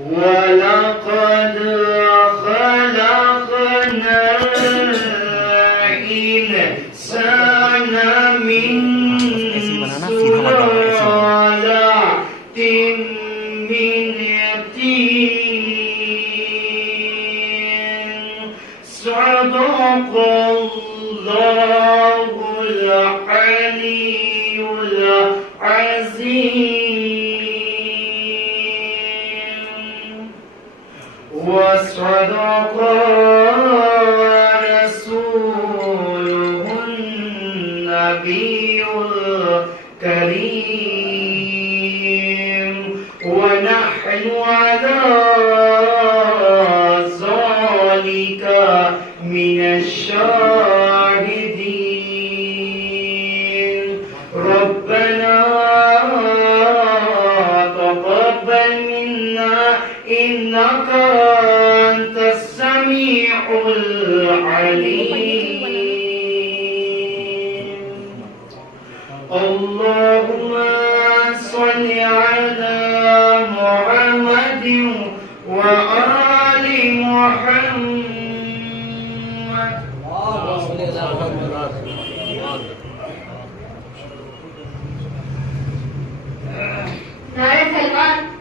وَلَقَدْ خَلَقْنَا الْإِنسَانَ مِنْ سُلَالَةٍ مِنْ طِينٍ صَدَقَ اللَّهُ الْعَلِيُّ الْعَظِيمُ وَصَدَقَ رَسُولُهُ النَّبِيُّ الْكَرِيمُ وَنَحْنُ عَلَى ذَلِكَ مِنَ الشَّاهِدِينَ رَبَّنَا تَقَبَّلْ مِنَّا إِنَّكَ أَنْتَ السَّمِيعُ الْعَلِيمُ اللهم صل على محمد وآل محمد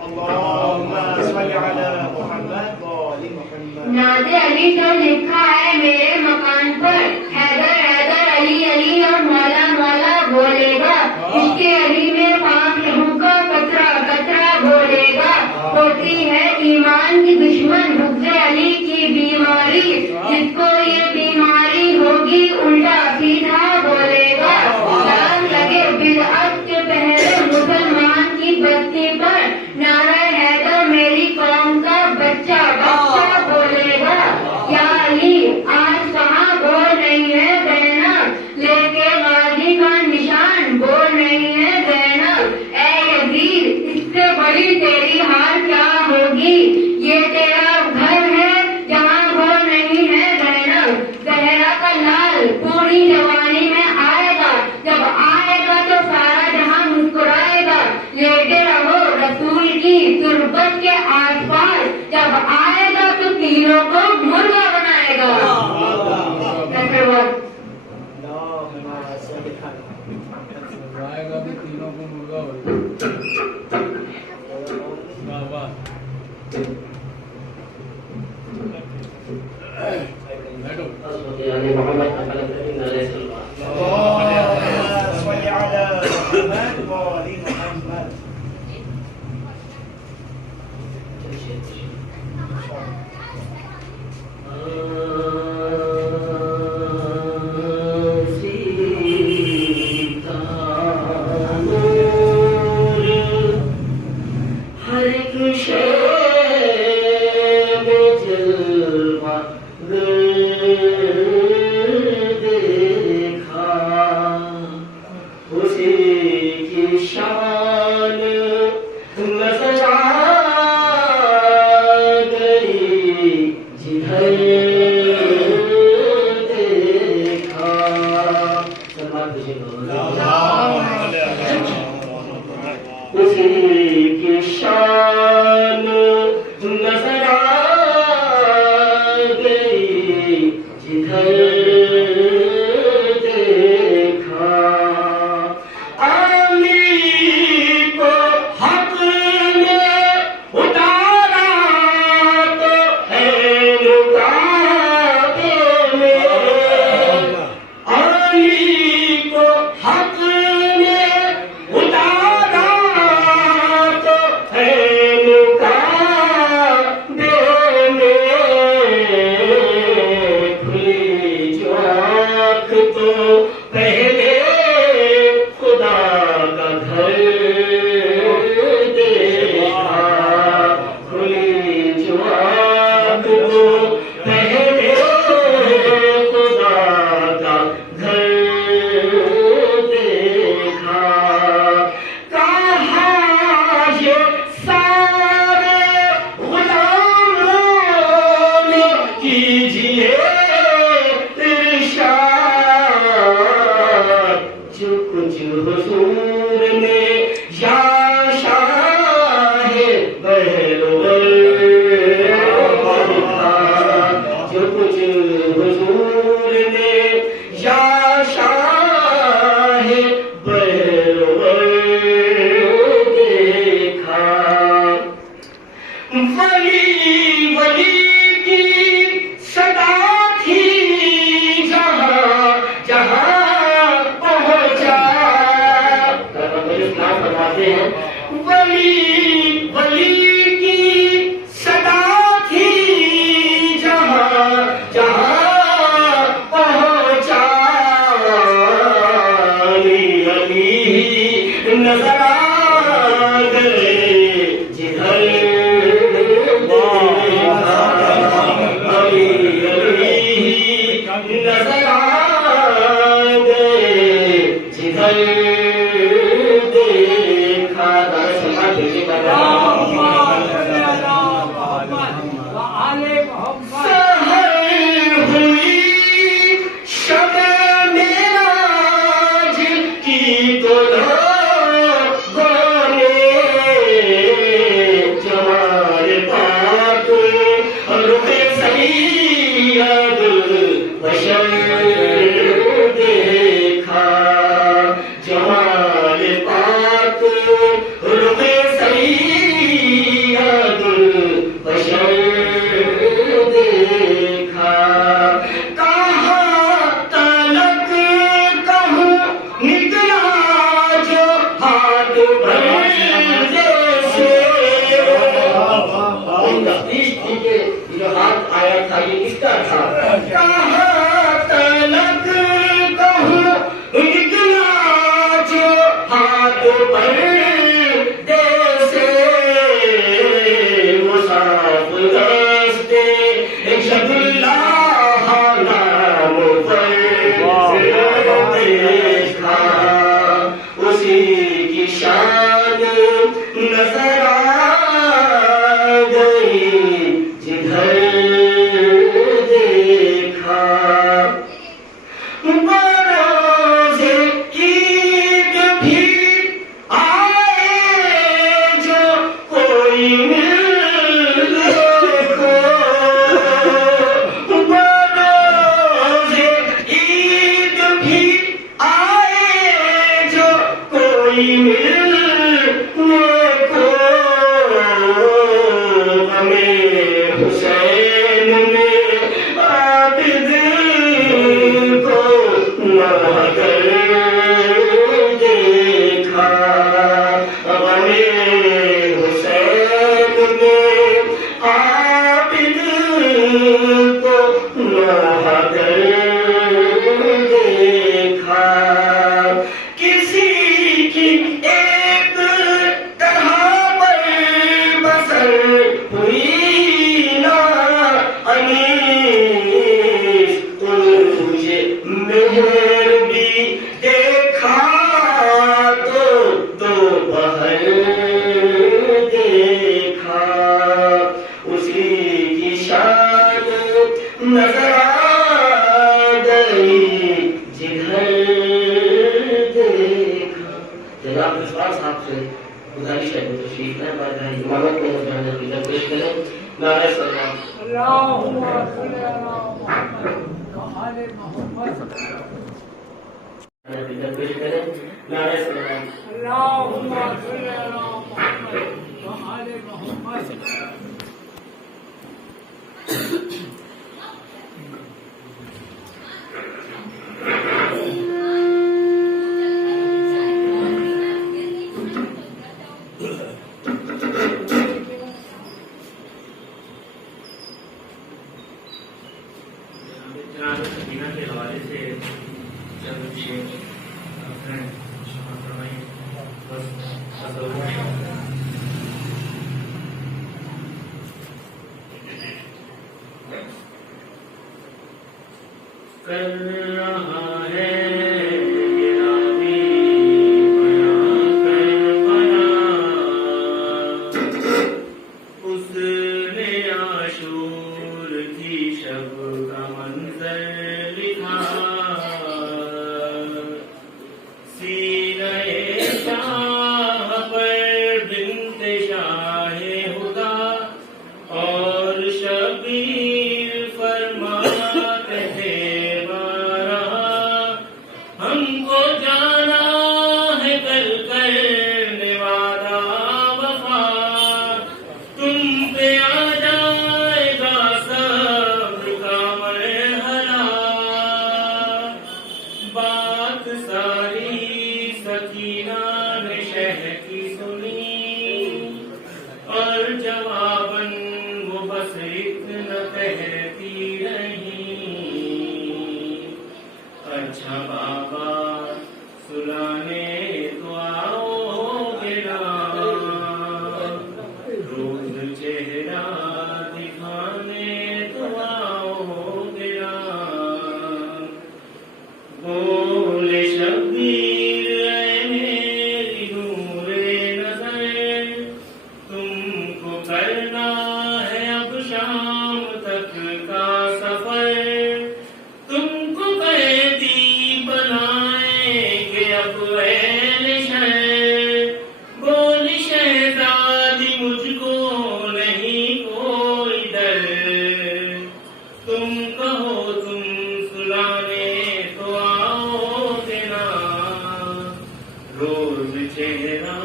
اللهم صل على محمد وآل محمد نادر علی جو لکھا ہے میرے مکان پر حیدر حیدر علی علی اور مولا مولا بولے گا اس کے علی میں پاک لہو کا قطرہ قطرہ بولے گا ہوتی ہے ایمان کی دشمن بغض علی کی بیماری جس کو یہ بیماری ہوگی الٹا سیدھا بولے گا لام لگے بدعت کے پہلے مسلمان کی بستی پر نعرہ حیدر میری قوم کا بچہ بچہ بولے گا یا علی آج کہاں بول رہی ہے زینب لے کے غازی کا نشان بول رہی ہے زینب اے یزید اس سے بڑی تیری حال کیا ہوگی یہ تیرا گھر ہے جہاں بول رہی ہے زینب زہرا کا لال پوری جوانی میں آئے گا جب آئے گا تو سارا جہاں مسکرائے گا لیٹے رہو رسول کی تربت کے آس پاس جب آئے گا تو تینوں کو مرغا بنائے گا صل على محمد وآل محمد ہر ایک شے میں جلوہ دیکھا اسی کی شان نظر آ گئی جدھر دیکھا اسی کی شان نظر آ گئی جدھر دیکھا علی کو حق میں اتارا تو ہے مقابلے میں علی کو حق میں اتارا تو ہے مقابلے میں کھلی جو آنکھ تو پہلے خدا کا گھر دیکھا کھلی جو آنکھ تو پہلے خدا کا گھر دیکھا کہا یہ سارے غلاموں میں کیجیے ارشاد جو کچھ حضور نے یا شاہ بہلول ولی ولی کی صدا تھی جہاں جہاں پہنچا. اسلام فرماتے ہیں ولی ولی کی صدا تھی جہاں جہاں پہنچا. علی علی نظر آ گئے جدھر دیکھا. علی علی نظر آ گئے جدھر دیکھا. سمجھ لیجیے سحر ہوئی شب معراج کی تو لوگوں نے جمال پاک رخ سید بشر دیکھا. جمال پاک رخ سید بشر دیکھا. کہاں تلک کہوں نکلا جو ہاتھ بھر جیسے. تفتیش تھی کہ جو ہاتھ آیا تھا یہ کس کا تھا. کہاں تلک کہوں نکلا جو ہاتھ بھر جیسے. مصاف دستے شب اللہ نام پر دیکھا. اسی کی شان نظر آ گئی جدھر دیکھا. بروز عید بھی آئے جو کوئی ملنے کو. بروز عید بھی آئے جو کوئی ملنے کو. ہمیں حسین میں عابد کو نہ کر دیکھا. ہمیں حسین میں عابد کو نہ کر دیکھا. کسی کی ایک طرح پر بسر ہوئی نا انیس. تجھے مہر بھی دیکھا تو دوپہر دیکھا. اسی کی شان نظر آ گئی جدھر دیکھا. جناب رضوان صاحب سے گزارش ہے کہ تشریف لائیں بارگاہ امامت میں جانے کی پیش کریں. نعرہ سلام. اللهم صل على محمد وآل محمد. پیش کریں. نعرہ سلام. اللهم صل على محمد وآل محمد. جناب سکینہ کے حوالے سے چند شعر فرمائیں. کر رہا ہے شبیر فرماتے تھے بارہ جواباً وہ بس اتنا کہتی رہی، اچھا بابا سلانے تو آؤ گے نا، روز چہرہ دکھانے تو آؤ گے نا، بولے شبیر اے میری نور نظر، تم کو کرنا ہے اب شام تک کا سفر، تم کو قیدی بنائیں گے اب اہل شہر، بولی شہزادی مجھ کو نہیں کوئی ڈر، تم کہو تم سلانے تو آؤ گے نا، روز چہرہ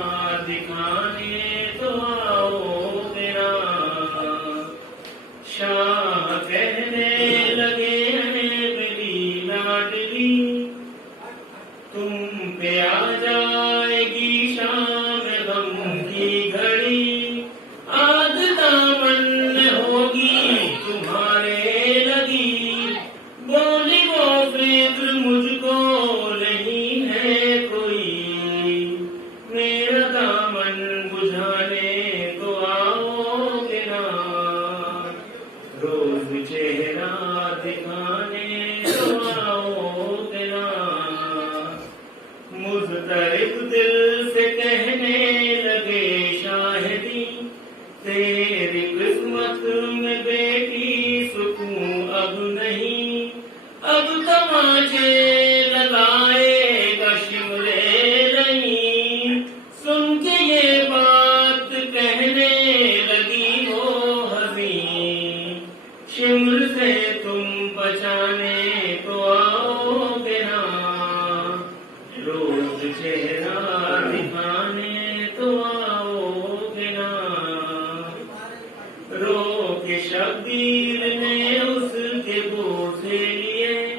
دکھانے تو آؤ گے نا، شاہ کہنے لگے ہیں میری لاڈلی، تم پہ آ جائے گی شام غم کی گھڑی، آگ دامن ہوگی تمہارے لگی، بولی وہ فکر مجھ کو نہیں ہے کوئی، میرا دامن بجھانے تو آؤ گے نا، روز چہرہ دکھانے تو آؤ گے نا، مضطرب دل سے کہنے لگے شاہدی، تیری قسمت میں بیٹی سکون اب نہیں، اب تماچے لگائے گا شملے نہیں، سن کے یہ بات کہنے لگی وہ حزین، شمر سے تم بچانے تو آؤ گے نا، روز چہرہ دکھانے تو آؤ گے نا، رو کے شبیر نے اس کے بوسے لیے،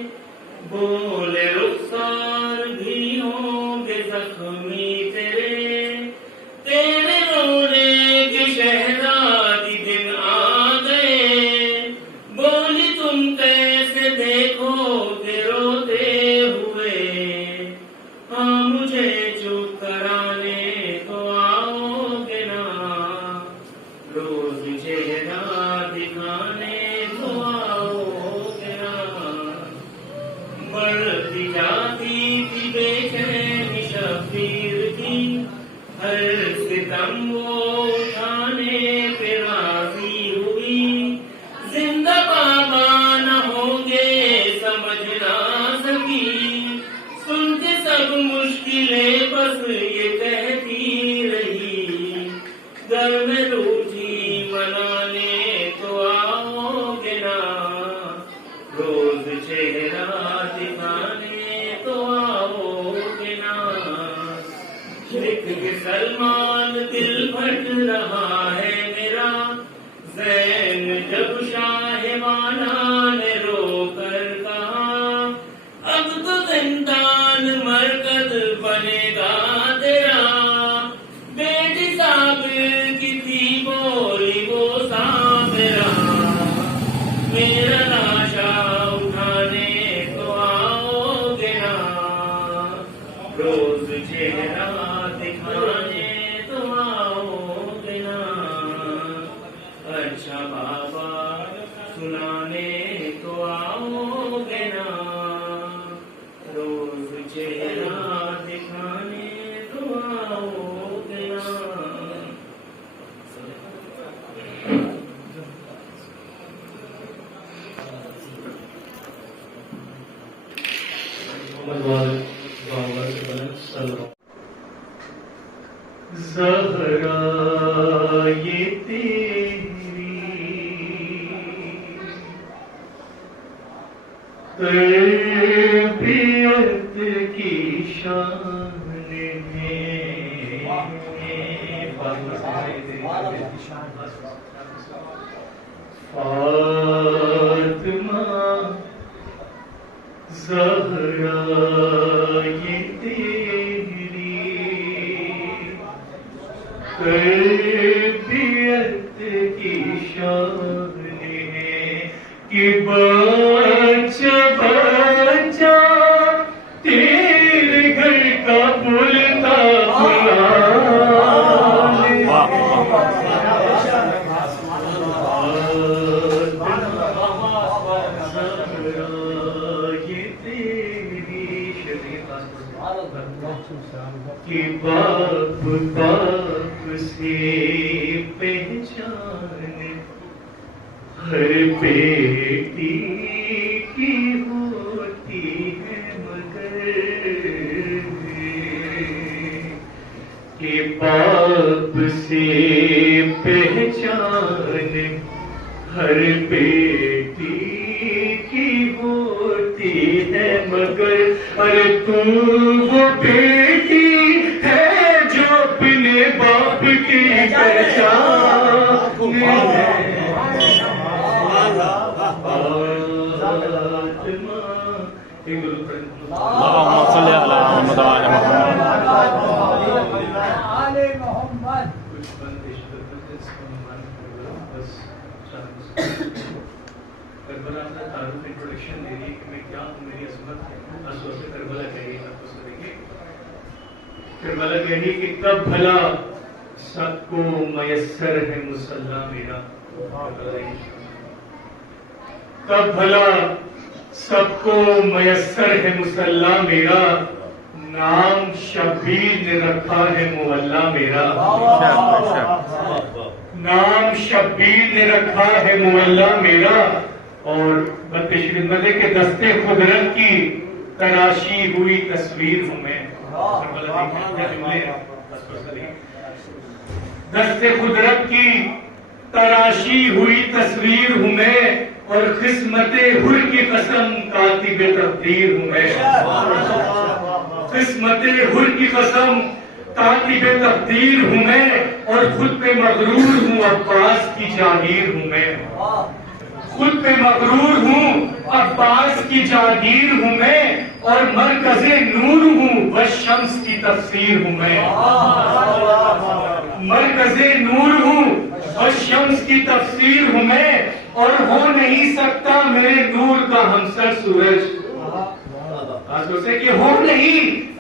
بولے رخسار بھی ہوں گے زخمی تیرے، تیرے رونے کے شہزادی دن آ گئے، بولی تم کیسے دیکھو گے روتے ہوئے، ہاں مجھے چپ کرانے تو آؤ گے نا، روز چہرہ دکھانے تو آؤ گے نا، بڑھتی جاتی تھی بے چینی شبیر کی، ہر ستم وہ اٹھانے پہ راضی ہوئی، زندہ بابا نہ ہوں گے سمجھ نہ سکی، سن کے سب مشکلیں بس یہ کہتی رہی، گھر میں روٹھی منانے تو آؤ گے نا، روز چہرہ دکھانے تو آؤ گے نا، لکھ کے سلمان دل پھٹ رہا ہے میرا، زین جب شاہ والا نے رو کر کہا، اب تو زندان مرکز بنے گا تیرا، بیٹی صابر کی تھی بولی وہ صابرہ، میرا لاشا اٹھانے تو آؤ گے نا، روز چہرہ دکھانے تو آؤ گے نا، اچھا بابا سنانے تو آؤ گے نا، روز چہرہ دکھانے تو آؤ گے نا۔ زہرا یہ تیری تربیت کی شان ہے، فاطمہ زہرا یہ تیری تربیت کی شان ہے کہ بچہ بچہ تیرے گھر کا بولتا کہ باپ باپ سے پہچان ہر بیٹی کی ہوتی ہے مگر کہ باپ سے پہچان ہر بیٹی کی ہوتی ہے مگر ارے تو وہ بیٹی ہے جو اپنے باپ کی پہچان ہے اللهم صل على محمد وعلى محمد. کچھ بندش اس کو بس کربلا کا تعارف انٹروڈکشن دے رہی کہ میں کیا ہوں، میری عظمت اصل سے کربلا کہہ رہی آپ کو سنیں گے. کربلا کہہ رہی کہ کب بھلا سب کو میسر ہے مصلی میرا، کب بھلا سب کو میسر ہے مصلی میرا، نام شبیر نے رکھا ہے محلہ میرا، نام شبیر نے رکھا ہے محلہ میرا. اور بدپیش خدمت ہے کہ دستے قدرت کی تراشی ہوئی تصویر ہوں میں. دستے قدرت کی تراشی ہوئی تصویر ہوں میں، اور قسمت حر کی قسم کاتب تقدیر ہوں میں. قسمت حر کی قسم کاتب تقدیر ہوں میں، اور خود پہ مغرور ہوں عباس کی جاگیر ہوں میں. خود پہ مغرور ہوں عباس کی جاگیر ہوں میں، اور مرکز نور ہوں والشمس کی تفسیر ہوں میں. مرکز نور ہوں والشمس کی تفسیر ہوں میں، اور ہو نہیں سکتا میرے نور کا ہمسر سورج. کہ ہو نہیں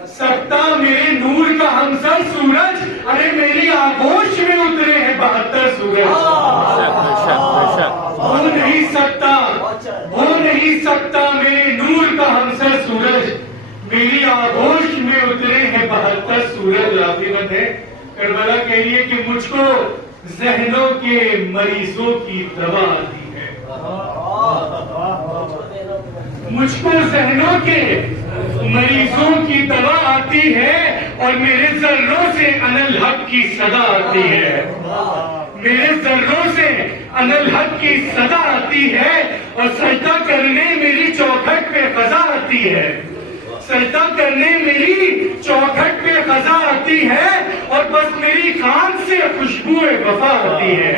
سکتا میرے نور کا ہمسر سورج، ارے میری آغوش میں اترے ہیں 72 سورج. ہو نہیں سکتا میرے نور کا ہمسر سورج، میری آغوش میں اترے ہیں 72 سورج. عاقبت ہے کربلا کہہ رہی ہے کہ مجھ کو ذہنوں کے مریضوں کی دوا آتی ہے، مجھ کو ذہنوں کے مریضوں کی دوا آتی ہے، اور میرے ذروں سے انالحق کی صدا آتی ہے. میرے ذروں سے انالحق کی صدا آتی ہے، اور سجدہ کرنے میری چوکھٹ پہ قضا آتی ہے. سجدہ کرنے میری چوکھٹ پہ قضا آتی ہے، اور بس میری خاک سے خوشبو وفا آتی ہے.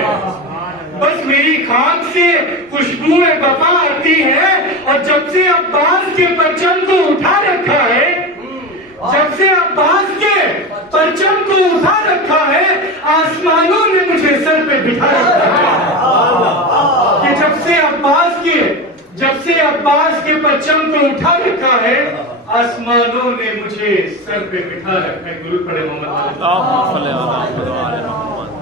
بس میری خاک سے خوشبو وفا آتی ہے. اور جب سے عباس کے پرچم کو اٹھا رکھا ہے، جب سے عباس کے پرچم کو اٹھا رکھا ہے، آسمانوں نے مجھے سر پہ بٹھا رکھا ہے. کہ جب سے عباس کے پرچم کو اٹھا رکھا ہے، آسمانوں نے مجھے سر پہ بٹھا رکھا ہے. درود پڑھے محمد اللهم صل على محمد وعلى محمد.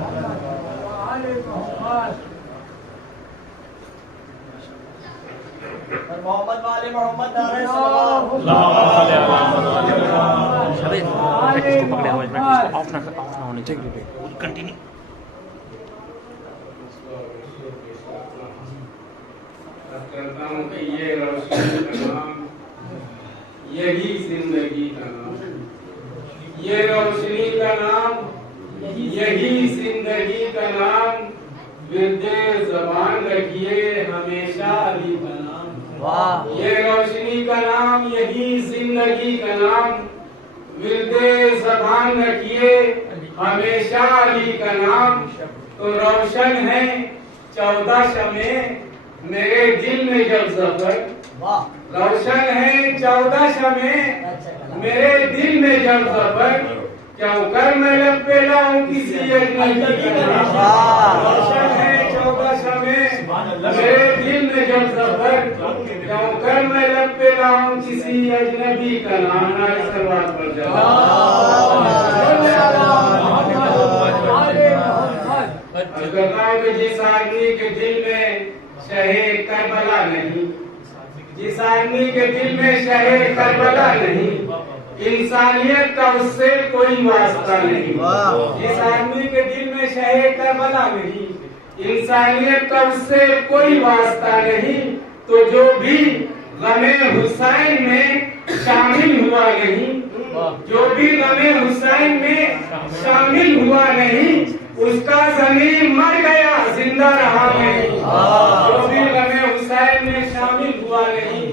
محمد والے محمد نعرہ صلوات اللهم صل على محمد وعلى محمد. شباب اس کو پکڑے ہوئے اس کو آف نہ ہونے چاہیے. کنٹینیو. کرتا ہوں کہ یہ روشنی کا نام، یہی زندگی کا نام، یہ روشنی کا نام، یہی زندگی کا نام، ورد زبان رکھیے ہمیشہ علی کا نام. یہ روشنی کا نام، یہی زندگی کا نام، ورد زبان رکھیے ہمیشہ علی کا نام. تو روشن ہے 14 شمع میرے دل میں جب ظفر، روشن ہے 14 شمع میرے دل میں جب ظفر، کیوں کر میں لب پہ لاؤں کسی اجنبی کا نام روشن ہے 14 شمع میرے دل میں جب ظفر کیوں کر میں لب پہ لاؤں کسی اجنبی کا نام نائے سروات پر کہ جس آدمی کے دل میں شہ کربلا نہیں جس آدمی کے دل میں شہ کربلا نہیں انسانیت کا اس سے کوئی واسطہ نہیں جس آدمی کے دل میں شہ کربلا نہیں انسانیت کا اس سے کوئی واسطہ نہیں تو جو بھی غم حسین میں شامل ہوا نہیں جو بھی غم حسین میں شامل ہوا نہیں اس کا ضمیر مر گیا زندہ رہا نہیں جو بھی غم حسین میں شامل ہوا نہیں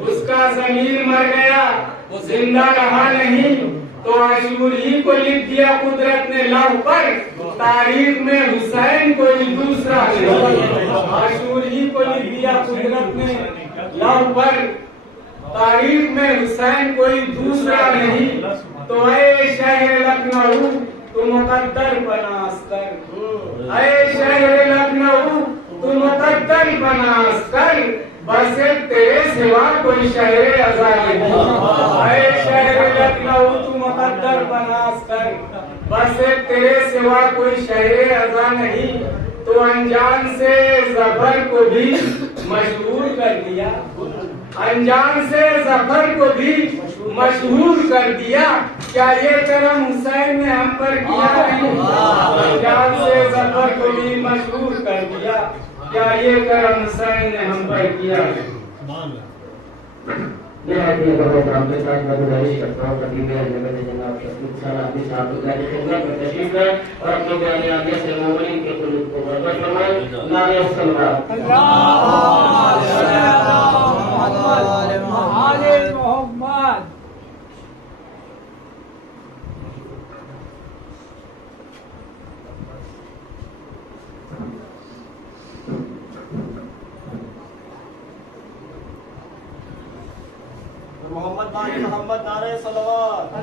اس کا ضمیر مر گیا زندہ رہا نہیں تو عاشور ہی کو لکھ دیا قدرت نے لوح پر تاریخ میں حسین کوئی دوسرا نہیں عاشور ہی کو لکھ دیا قدرت نے لوح پر تاریخ میں حسین کوئی دوسرا نہیں تو اے شہر لکھنؤ تو مقدر بناس کر اے شہر لکھنؤ تو مقدر بناس کر بس تیرے سوا کوئی شہر ازا نہیں اے شہر لکھنؤ تو مقدر بناس کر بس تیرے سوا کوئی شہر ازا نہیں تو انجان سے ظفر کو بھی مشہور کر دیا انجان سے ظفر کو بھی مشہور کر دیا کیا یہ کرم حسین نے ہم پر کیا نہیں انجان سے ظفر کو بھی مشہور کر دیا کیا یہ کرم حسین نے ہم پر کیا نہایت پروگرام کے ساتھ میں گزارش کرتا ہوں خطیب اہل جناب شفیق صاحب صاحب کی خدمت میں تشریف لائیں اور اپنے بیانیات سے مومنین کے قلوب کو برکت فرمائیں نعرہ صلوات آل محمد محمد بانی محمد نعرہ صلوات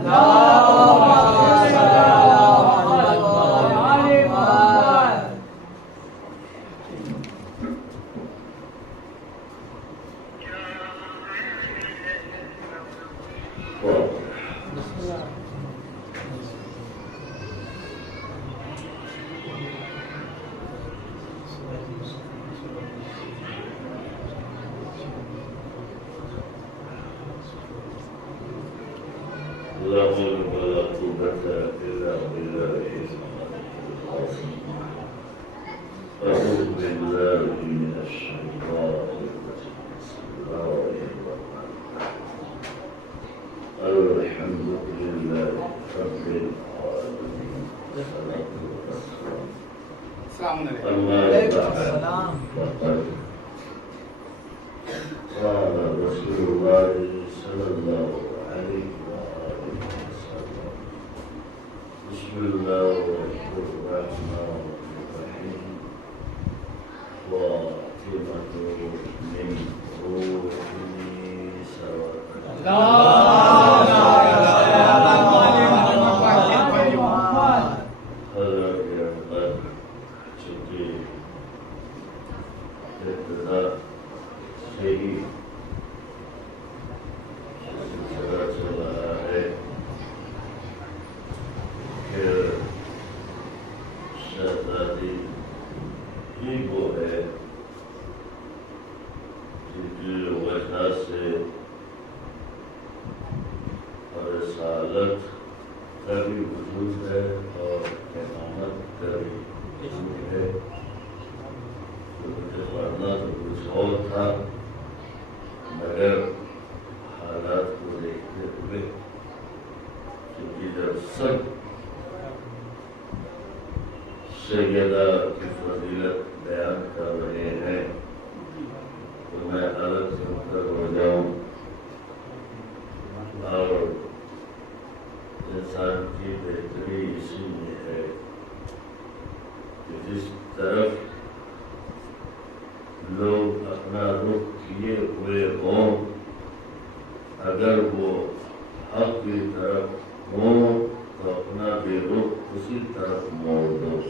تو اپنا بے رخ اسی طرف موڑ دو.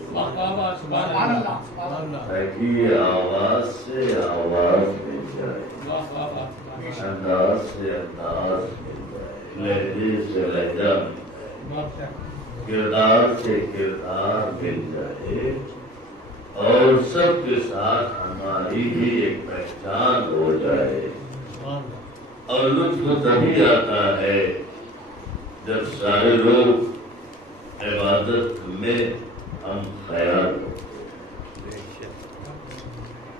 تاکہ آواز سے آواز مل جائے, انداز سے انداز مل جائے, لہجے سے لہجہ مل جائے, کردار سے کردار مل جائے, اور سب کے ساتھ ہماری بھی ایک پہچان ہو جائے. اور لطف تبھی آتا ہے جب سارے لوگ عبادت میں ہم خیال ہوتے.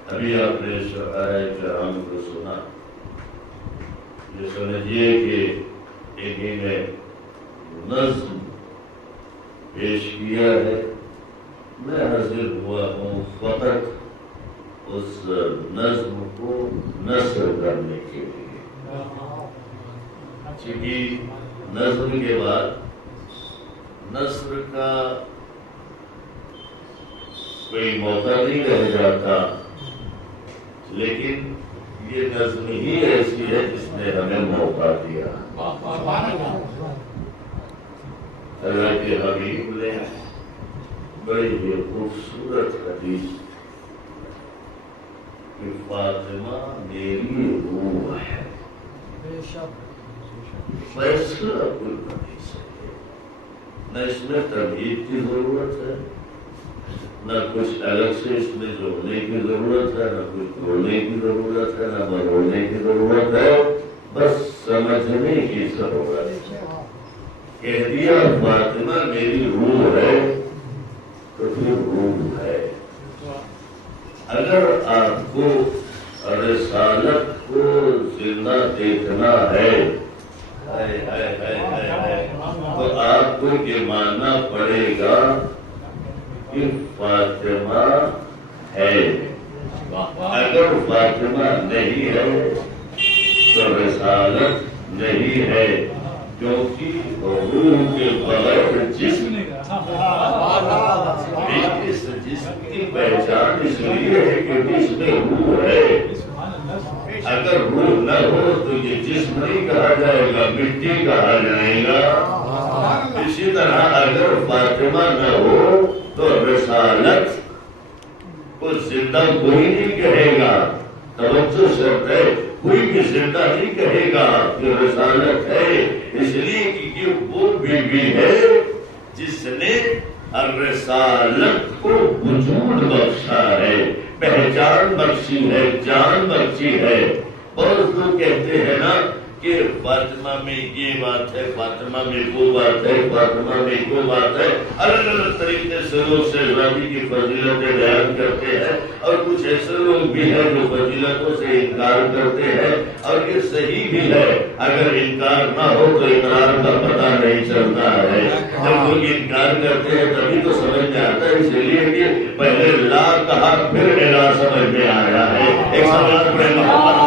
ابھی آپ نے شعراء کرام کو سنا, یہ سمجھیے کہ انہی نے نظم پیش کیا ہے. میں حاضر ہوا ہوں فقط اس نظم کو نثر کرنے کے لیے, چونکہ نظم کے بعد نثر کا کوئی موقع نہیں رہ جاتا, لیکن یہ نظم ہی ایسی ہے جس نے ہمیں موقع دیا. اللہ کے حبیب نے بڑی ہی خوبصورت حدیث کہ فاطمہ میری روح ہے, فیصلہ کوئی نہیں سکے. نہ اس میں تمہید کی ضرورت ہے, نہ کچھ الگ سے اس میں جوڑنے کی ضرورت ہے, نہ کچھ توڑنے کی ضرورت ہے, نہ مروڑنے کی ضرورت ہے, بس سمجھنے کی ضرورت ہے. کہہ دیا فاطمہ میری روح ہے تو پھر روح ہے. اگر آپ کو رسالت کو زندہ دیکھنا ہے تو آپ کو یہ ماننا پڑے گا کہ فاطمہ ہے. اگر فاطمہ نہیں ہے تو رسالت نہیں ہے, کیونکہ روح کے بغیر جسم اس جسم کی پہچان اس لیے ہے کہ اس میں روح ہے. اگر روح نہ ہو تو یہ جسم نہیں کہا جائے گا, مٹی کہا جائے گا. اسی طرح اگر فاطمہ نہ ہو تو رسالت کو زندہ کوئی نہیں کہے گا. توجہ شرط ہے, کوئی بھی زندہ نہیں کہے گا کہ رسالت ہے, اس لیے کہ یہ وہ بیوی ہے جس نے الرسالت کو وجود بخشا ہے, پہچان بخشی ہے, جان بخشی ہے. اور تو کہتے ہیں نا کہ فاطمہ میں یہ بات ہے, فاطمہ میں وہ بات ہے, فاطمہ میں وہ بات ہے. الگ الگ طریقے سے لوگ شہزادی کی فضیلتیں بیان کرتے ہیں, اور کچھ ایسے لوگ بھی ہیں جو فضیلتوں سے انکار کرتے ہیں, اور یہ صحیح بھی ہے. اگر انکار نہ ہو تو اقرار کا پتہ نہیں چلتا ہے. جب لوگ انکار کرتے ہیں تبھی تو سمجھ میں آتا ہے, اس لیے کہ پہلے لا کہا پھر الا سمجھ میں آیا ہے. ایک سوال پڑے محمد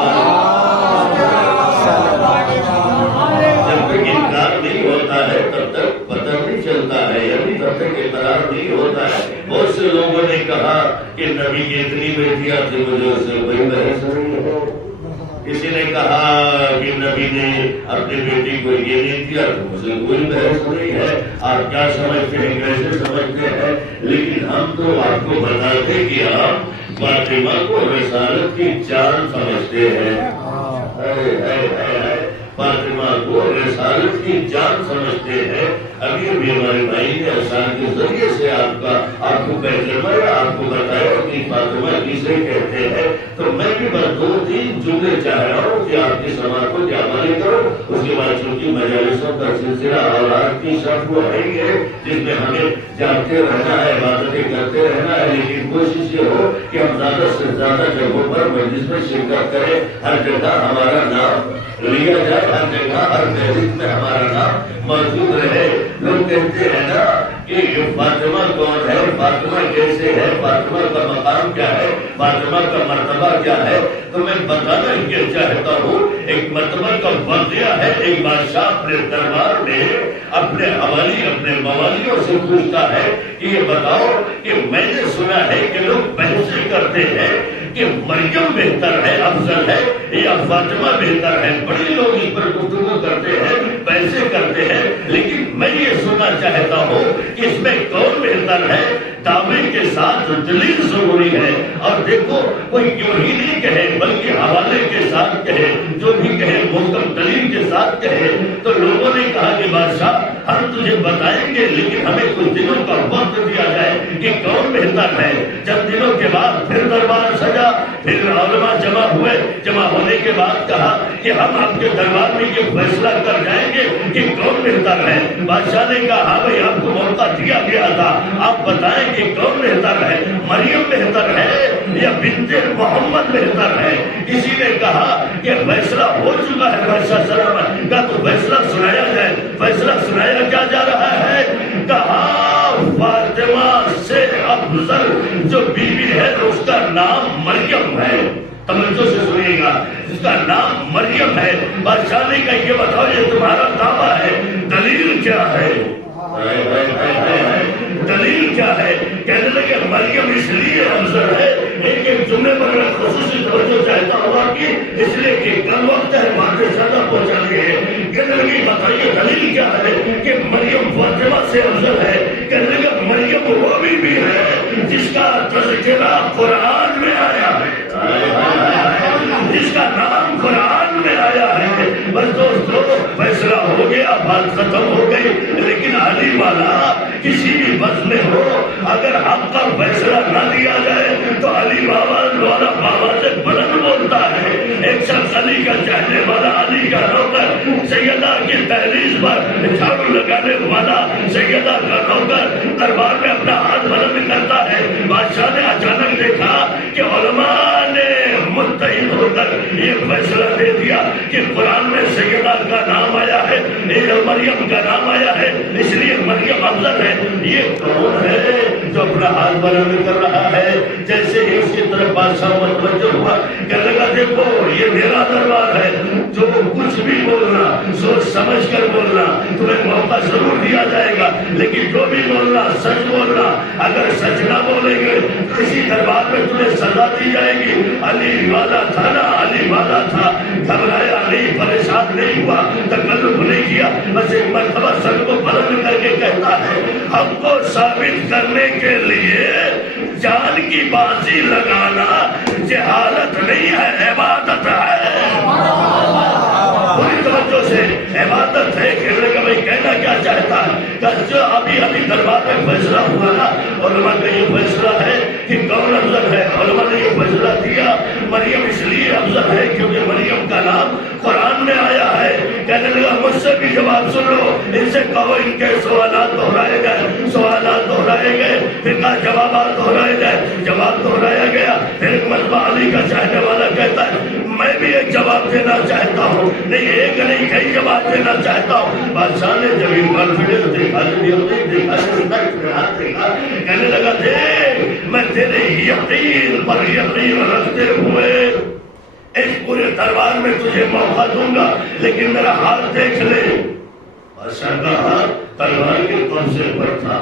جب تک انکار نہیں ہوتا ہے تب تک پتہ نہیں چلتا ہے, یعنی تب تک اقرار نہیں ہوتا ہے. بہت سے لوگوں نے کہا کہ نبی کی اتنی بیٹیاں تھی, مجھے اس سے کوئی بحث نہیں ہے. کسی نے کہا کہ نبی نے اپنی بیٹی کو یہ نہیں کیا تو مجھے کوئی بحث نہیں ہے. آپ کیا سمجھتے ہیں, کیسے سمجھتے ہیں, لیکن ہم تو آپ کو بتاتے کہ آپ فاطمہ کو رسالت کی جان سمجھتے ہیں. فاطمہ کو رسالت کی جان سمجھتے ہیں. ابھی ابھی ہمارے بھائی نے آسان کے ذریعے سے آپ کو پہچانا یا آپ کو بتایا کہ فاطمہ کسے کہتے ہیں. تو میں بھی بس 2-3 جملے چاہ رہا ہوں کہ آپ کی سماعت کو جامع کرو. اس کے بعد چونکہ مجالسوں کا سلسلہ اور آپ کی سب کو ہے جس میں ہمیں جانتے رہنا ہے, عبادتیں کرتے رہنا ہے, لیکن کوشش یہ ہو کہ ہم زیادہ سے زیادہ جگہوں پر مجلس میں شرکت کریں, ہر جگہ ہمارا نام لیا جائے, ہر جگہ ہر فہرست میں ہمارا نام موجود رہے. لوگ کہتے ہیں نا کہ یہ فاطمہ کون ہے, فاطمہ کیسے ہے, فاطمہ کا مقام کیا ہے, فاطمہ کا مرتبہ کیا ہے. تو میں بتانا یہ چاہتا ہوں, ایک مرتبہ کا واقعہ ہے. ایک بادشاہ اپنے دربار میں اپنے حوالی اپنے موالیوں سے پوچھتا ہے کہ یہ بتاؤ کہ میں نے سنا ہے کہ لوگ بحث کرتے ہیں کہ مریم بہتر ہے, افضل ہے, یا فاطمہ بہتر ہے. بڑے لوگ اس پر گفتگو کرتے ہیں, پیسے کرتے ہیں, لیکن میں یہ سننا چاہتا ہوں کہ اس میں کون بہتر ہے؟ دعوے کے ساتھ دلیل ضروری ہے، اور دیکھو کوئی یوں ہی نہیں کہے بلکہ حوالے کے ساتھ کہے، جو بھی کہے محکم دلیل کے ساتھ کہے۔ تو لوگوں نے کہا کہ بادشاہ ہم تجھے بتائیں گے لیکن ہمیں کچھ دنوں کا وقت دیا جائے کہ کون بہتر ہے۔ چند دنوں کے بعد پھر دربار سجا، پھر علماء جمع ہوئے، جمع ہونے کے بعد کہا کہ ہم آپ کے دربار میں یہ فیصلہ کر جائیں گے کہ کون بہتر ہے۔ بادشاہ نے کہا ہاں بھائی آپ کو موقع دیا گیا تھا، آپ بتائیں کہ کون بہتر ہے، مریم بہتر ہے یا بنت محمد بہتر ہے؟ کسی نے کہا کہ فیصلہ ہو چکا ہے بادشاہ سلام کا، تو فیصلہ سنایا جائے۔ فیصلہ سنایا کیا جا رہا ہے؟ کہا فاطمہ سے افضل جو بیوی ہے اس کا نام مریم ہے۔ توجہ سے سنیے گا، اس کا نام مریم ہے۔ بادشاہ نے کہا یہ بتاؤ یہ تمہارا دعویٰ ہے، دلیل کیا ہے؟ دلیل کیا ہے؟ کہنے لگے مریم اس لیے افضل ہے۔ ایک جملے پر میں خصوصی توجہ چاہتا ہوں کہ اس لیے کہ کل وقت ہے باتیں زیادہ پہنچانی ہے۔ کہنے لگے بتائیے دلیل کیا ہے کہ مریم فاطمہ سے افضل ہے؟ کہنے لگے مریم وہ بھی ہے جس کا تذکرہ قرآن میں آیا ہے، جس کا نام قرآن میں آیا ہے۔ بس دوستو فیصلہ ہو گیا، بات ختم ہو گئی، لیکن علی والا کسی بھی بس میں ہو اگر آپ کا فیصلہ نہ دیا جائے تو علی والا بابا سے بلند بولتا ہے۔ ایک شخص علی کا چاہنے والا، علی کا نوکر، سیدہ کی دہلیز پر جھاڑو لگانے والا سیدہ کا نوکر دربار میں اپنا ہاتھ بلند کرتا ہے۔ بادشاہ نے اچانک دیکھا کہ علماء نے متحد ہو کر یہ فیصلہ دے دیا کہ قرآن میں سیدہ کا نام آیا ہے، مریم کا نام آیا ہے، اس لیے مریم افضل ہے۔ یہ کون ہے جو اپنا ہاتھ بلند کر رہا ہے؟ جیسے ہی اس کی طرف بادشاہ متوجہ ہوا، کہنے لگا دیکھو یہ میرا دربار ہے، جو کچھ بھی بولنا سوچ سمجھ کر بولنا، تمہیں موقع ضرور دیا جائے گا، لیکن جو بھی بولنا سچ بولنا۔ اگر سچ نہ بولیں گے تو اسی دربار میں تمہیں سزا دی جائے گی۔ علی والا تھا نا، علی والا تھا، گھبرایا نہیں، پریشان نہیں ہوا، تکلف نہیں کیا، بس ایک مرتبہ سر کو بلند کر کے کہتا ہے ہم کو ثابت کرنے کے لیے جان کی بازی لگانا جہالت نہیں ہے، عبادت ہے۔ پوری توجہ سے عبادت ہے۔ کہنے کا بھائی کہنا کیا چاہتا ہے؟ جو ابھی دربار میں فیصلہ ہوا نا، علماء کا یہ فیصلہ ہے کہ کون افضل ہے۔ علماء نے یہ فیصلہ دیا مریم اس لیے افضل ہے کیونکہ مریم کا نام قرآن میں آیا ہے۔ کہنے لگا مجھ سے بھی جواب سن لو، ان سے کہو ان کے سوالات دہرائے گئے، سوالات دہرائے گئے، پھر کہا جوابات دہرائے گئے، جواب دہرایا گیا۔ پھر ایک مرتبہ علی کا چاہنے والا کہتا ہے میں بھی ایک جواب دینا چاہتا ہوں، نہیں ایک نہیں کئی جواب دینا چاہتا ہوں۔ بادشاہ نے جب کانفیڈنس دیکھا، کہنے لگا دیکھ میں تیرے یقین پر یقین رکھتے ہوئے اس پورے دربار میں تجھے موقع دوں گا، لیکن میرا ہاتھ دیکھ لے۔ بادشاہ کا ہاتھ تلوار کے قبضے پر تھا،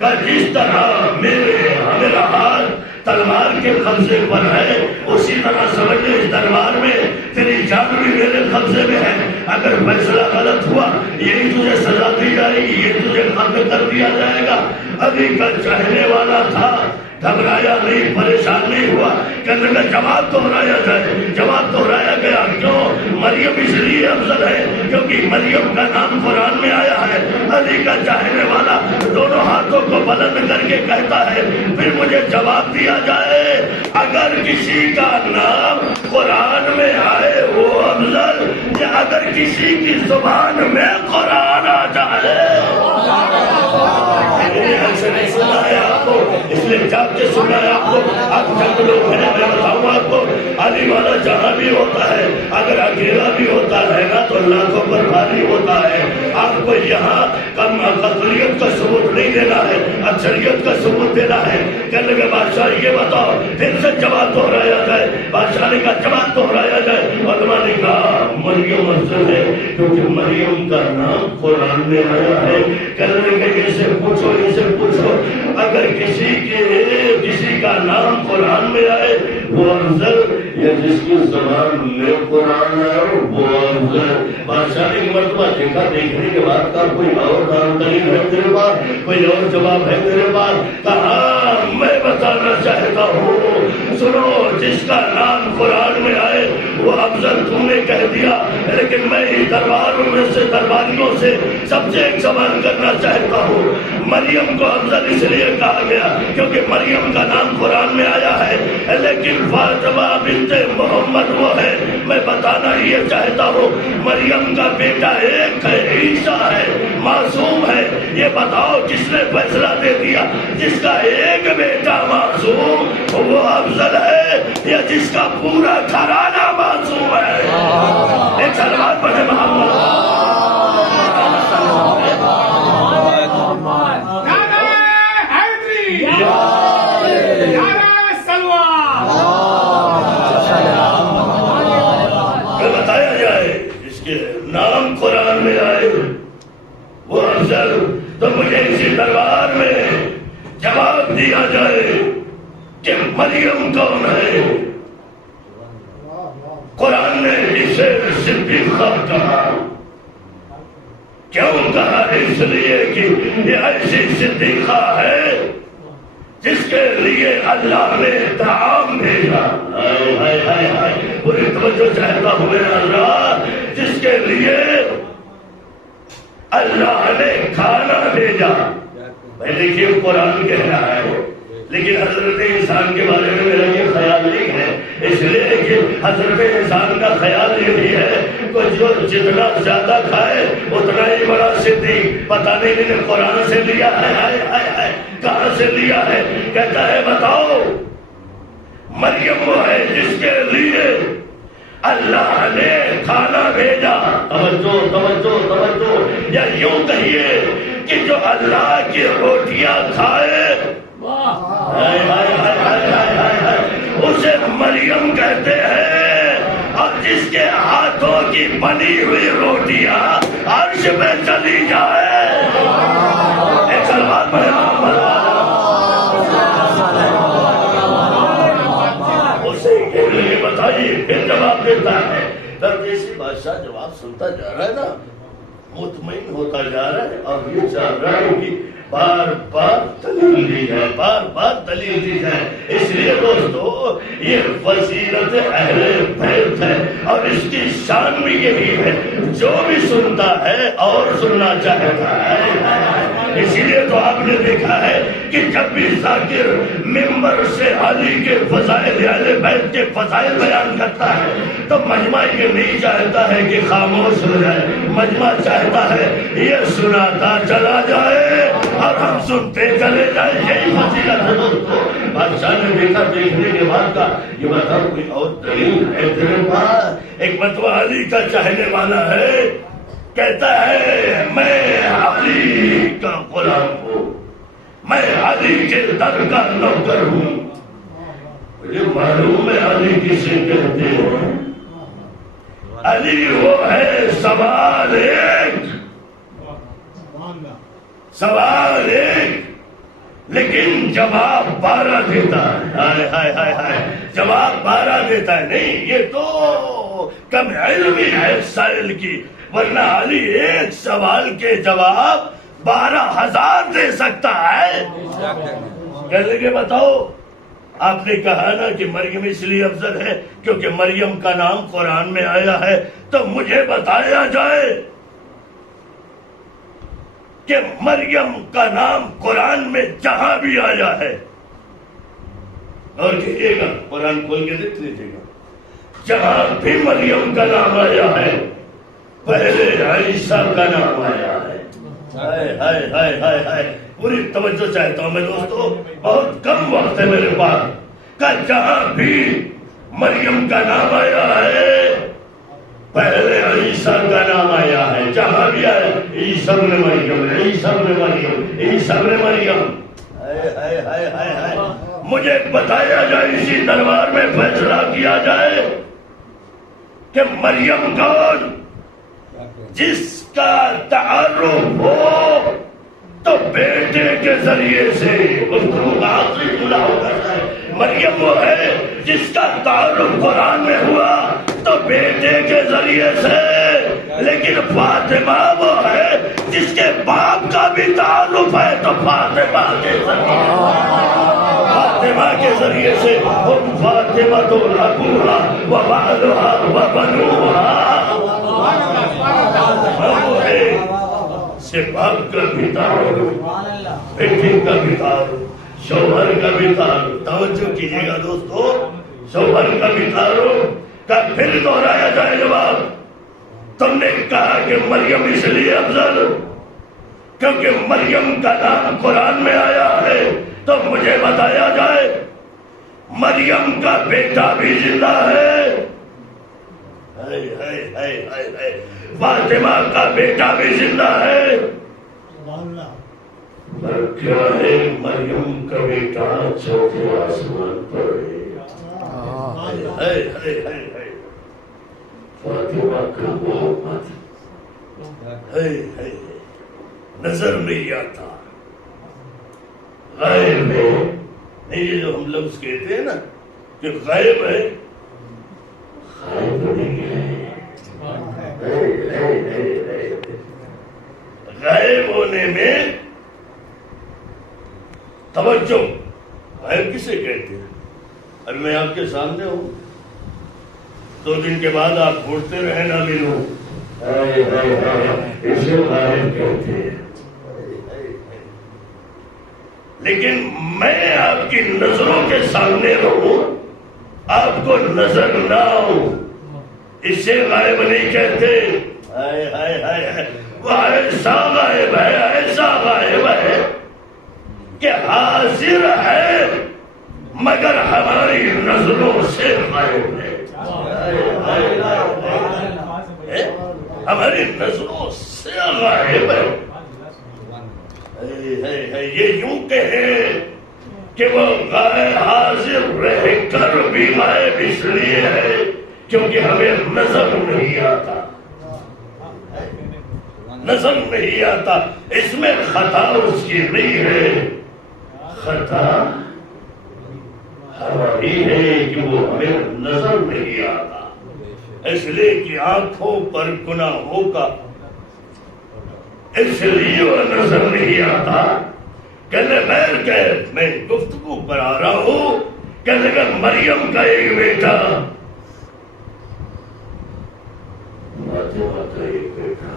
کہ جس طرح میرا ہاتھ تلوار کے قبضے پر ہے اسی طرح سمجھ لے اس دربار میں تیری جان بھی میرے قبضے میں ہے۔ اگر فیصلہ غلط ہوا یہی تجھے سزا دی جائے گی، یہ تجھے قتل کر دیا جائے گا۔ ابھی کا چاہنے والا تھا، گھبرایا نہیں، پریشان نہیں ہوا، کہنے کا جواب دہرایا جائے۔ جواب دہرایا گیا، کیوں؟ مریم اس لیے افضل ہے کیونکہ مریم کا نام قرآن میں آیا ہے۔ علی کا چاہنے والا دونوں ہاتھوں کو بلند کر کے کہتا ہے پھر مجھے جواب دیا جائے، اگر کسی کا نام قرآن میں آئے وہ افضل، یا اگر کسی کی زبان میں قرآن آ جائے۔ ایسے نہیں سنا ہے آپ کو، اس لیے جاگ کے سنا ہے آپ کو۔ اب جب لوگ ہیں میں بتاؤں آپ کو، علی والا جہاں بھی ہوتا ہے اگر اکیلا بھی ہوتا ہے نا تو لاکھوں پر بھاری ہوتا ہے۔ آپ کو یہاں کم اقلیت کا ثبوت نہیں دینا ہے، اکثریت کا ثبوت دینا ہے۔ کہنے لگے بادشاہ یہ بتاؤ، پھر سے جواب دہرایا جائے۔ بادشاہ نے کہا جواب دہرایا جائے۔ علماء نے کہا مریم افضل ہے کیونکہ مریم کا نام قرآن میں آیا ہے۔ کہنے لگے یہ سے پوچھو، ان سے پوچھو، اگر کسی کا نام قرآن میں آئے وہ افضل، یا جس کی زبان میں قرآن آئے وہ افضل۔ بادشاہ نے ایک مرتبہ دیکھا، دیکھنے کے بعد کہا کوئی اور دلیل ہے تیرے پاس، کوئی اور جواب ہے تیرے پاس؟ کہا میں بتانا چاہتا ہوں، سنو، جس کا نام قرآن میں آئے وہ افضل تم نے کہہ دیا، لیکن میں درباروں میں سے درباریوں سے سب سے ایک سوال کرنا چاہتا ہوں۔ مریم کو افضل اس لیے کہا گیا کیونکہ مریم کا نام قرآن میں آیا ہے، لیکن فاطمہ بنت محمد وہ ہے۔ میں بتانا یہ چاہتا ہوں، مریم کا بیٹا ایک ہے، عیسیٰ ہے، معصوم ہے۔ یہ بتاؤ کس نے فیصلہ دے دیا جس کا ایک بیٹا معصوم وہ افضل ہے یا جس کا پورا گھرانہ معصوم ہے؟ ایک سلوات پڑھے محمد۔ بتایا جائے جس کے نام قرآن میں آئے وہ افضل، تو مجھے اسی دربار میں جواب دیا جائے کہ مریم کون ہے؟ قرآن نے اسے صدیقہ کہا، کیوں کہا؟ اس لیے کہ یہ ایسی صدیقہ ہے جس کے لیے اللہ نے طعام بھیجا۔ ہائے ہائے ہائے، پوری توجہ چاہتا ہوں میرا اللہ، جس کے لیے اللہ نے کھانا بھیجا۔ بھائی دیکھیے قرآن کہہ رہا ہے، لیکن حضرت انسان کے بارے میں میرا یہ خیال نہیں ہے، اس لیے کہ حضرت انسان کا خیال یہ بھی ہے کہ جو جتنا زیادہ کھائے اتنا ہی بڑا صدیق۔ پتہ نہیں میں نے قرآن سے لیا ہے، ہائے ہائے ہائے کہاں سے لیا ہے؟ کہتا ہے بتاؤ، مریم وہ ہے جس کے لیے اللہ نے کھانا بھیجا۔ توجہ توجہ توجہ، یا یوں کہیے کہ جو اللہ کی روٹیاں کھائے اسے مریم کہتے ہیں، اور جس کے ہاتھوں کی بنی ہوئی روٹیاں عرش میں چلی جائے۔ ایک سلوات پڑھے محمد۔ اسے یہ بتائیے، پھر جواب دیتا ہے۔ تب جیسے بادشاہ جواب سنتا جا رہا ہے نا، مطمئن ہوتا جا رہا ہے اور یہ چاہ رہا ہے کہ بار بار دلیل دی جائے، بار بار دلیل دی جائے۔ اس لیے دوستو یہ فضیلت اہل بیت ہے اور اس کی شان بھی یہی ہے، جو بھی سنتا ہے اور سننا چاہتا ہے۔ اسی لیے تو آپ نے دیکھا ہے کہ جب بھی ذاکر ممبر سے علی کے فضائل، اہل بیت کے فضائل بیان کرتا ہے تو مجمع یہ نہیں چاہتا ہے کہ خاموش ہو جائے، مجمع چاہتا ہے یہ سناتا چلا جائے اور ہم سنتے چلے جائیں۔ یہی فضیلت ہے دوستو۔ بادشاہ نے دیکھا، دیکھنے کے بعد کا یہ بتاؤ کوئی اور دلیل ہے تیرے پاس؟ ایک مرتبہ علی کا چاہنے والا ہے، کہتا ہے میں علی کا غلام ہوں، میں علی کے در کا نوکر ہوں۔ مجھے معلوم ہے علی کسے کہتے ہیں، علی وہ ہے سوال ایک، سوال ایک لیکن جواب 12 دیتا ہے۔ ہائے ہائے ہائے ہائے، جواب 12 دیتا ہے۔ نہیں، یہ تو کم علمی ہے سائل کی، ورنہ علی ایک سوال کے جواب 12,000 دے سکتا ہے۔ کہنے کے بتاؤ، آپ نے کہا نا کہ مریم اس لیے افضل ہے کیونکہ مریم کا نام قرآن میں آیا ہے، تو مجھے بتایا جائے کہ مریم کا نام قرآن میں جہاں بھی آیا ہے، اور کہیے گا قرآن کھول کے دیکھ لیجیے گا، جہاں بھی مریم کا نام آیا ہے پہلے عیسیٰ کا نام آیا ہے۔ ہائے ہائے ہائے ہائے ہائے، پوری توجہ چاہتا ہوں میں دوستو، بہت کم وقت ہے میرے پاس، کہ جہاں بھی مریم کا نام آیا ہے پہلے عیسیٰ کا نام آیا ہے۔ جہاں بھی آیا عیسیٰ ابن مریم، عیسیٰ ابن مریم، عیسیٰ ابن مریم۔ ہائے ہائے ہائے ہائے ہائے، مجھے بتایا جائے، اسی دربار میں فیصلہ کیا جائے کہ مریم کون؟ جس کا تعارف ہو تو بیٹے کے ذریعے سے گفتگو کا آخری جملہ ہوتا ہے مریم وہ ہے جس کا تعارف قرآن میں ہوا تو بیٹے کے ذریعے سے، لیکن فاطمہ وہ ہے جس کے باپ کا بھی تعارف ہے تو فاطمہ کے ذریعے، فاطمہ کے ذریعے سے فاطمہ تو ابوہا و بالہا و بنوہا، وہ ہے سے باپ کا بھی تعارف، بیٹے کا بھی تعارف، شوہر کا بھی تعارف۔ توجہ کیجیے گا دوستو، شوہر کا بھی تعارف کا پھر دہرایا جائے جواب۔ تم نے کہا کہ مریم اس لیے افضل کیونکہ مریم کا نام قرآن میں آیا ہے، تو مجھے بتایا جائے مریم کا بیٹا بھی زندہ ہے، فاطمہ کا بیٹا بھی زندہ ہے، پر کیا ہے مریم کا بیٹا چوتھے آسمان پر ہے، فاطمہ کا محمد نظر نہیں آتا، غائب ہے۔ نہیں، یہ جو ہم لفظ کہتے ہیں نا کہ غائب ہے، غائب نہیں ہے، غائب ہونے میں توجہ، غائب کسے کہتے ہیں؟ ابھی میں آپ کے سامنے ہوں، 2 دن کے بعد آپ ڈھونڈتے رہے نہ ملوں، اسے غائب کہتے ہیں۔ لیکن میں آپ کی نظروں کے سامنے رہوں، آپ کو نظر نہ ہوں، اسے غائب نہیں کہتے۔ وہ ایسا غائب ہے، ایسا غائب ہے کہ حاضر ہے مگر ہماری نظروں سے غائب ہے، ہماری نظروں سے غائب ہے۔ یہ یوں کہیں کہ وہ غائب حاضر رہ کر بھی غائب اس لیے ہے کیونکہ ہمیں نظر نہیں آتا، نظر نہیں آتا۔ اس میں خطا اس کی نہیں ہے، خطا ہماری ہے کہ وہ ہمیں نظر نہیں آتا، اس لیے کہ آنکھوں پر گناہوں کا اس لیے وہ نظر نہیں آتا۔ کہنے میں گفتگو پر آ رہا ہوں، کہنے کہ مریم کا ایک بیٹا، فاطمہ کا ایک بیٹا،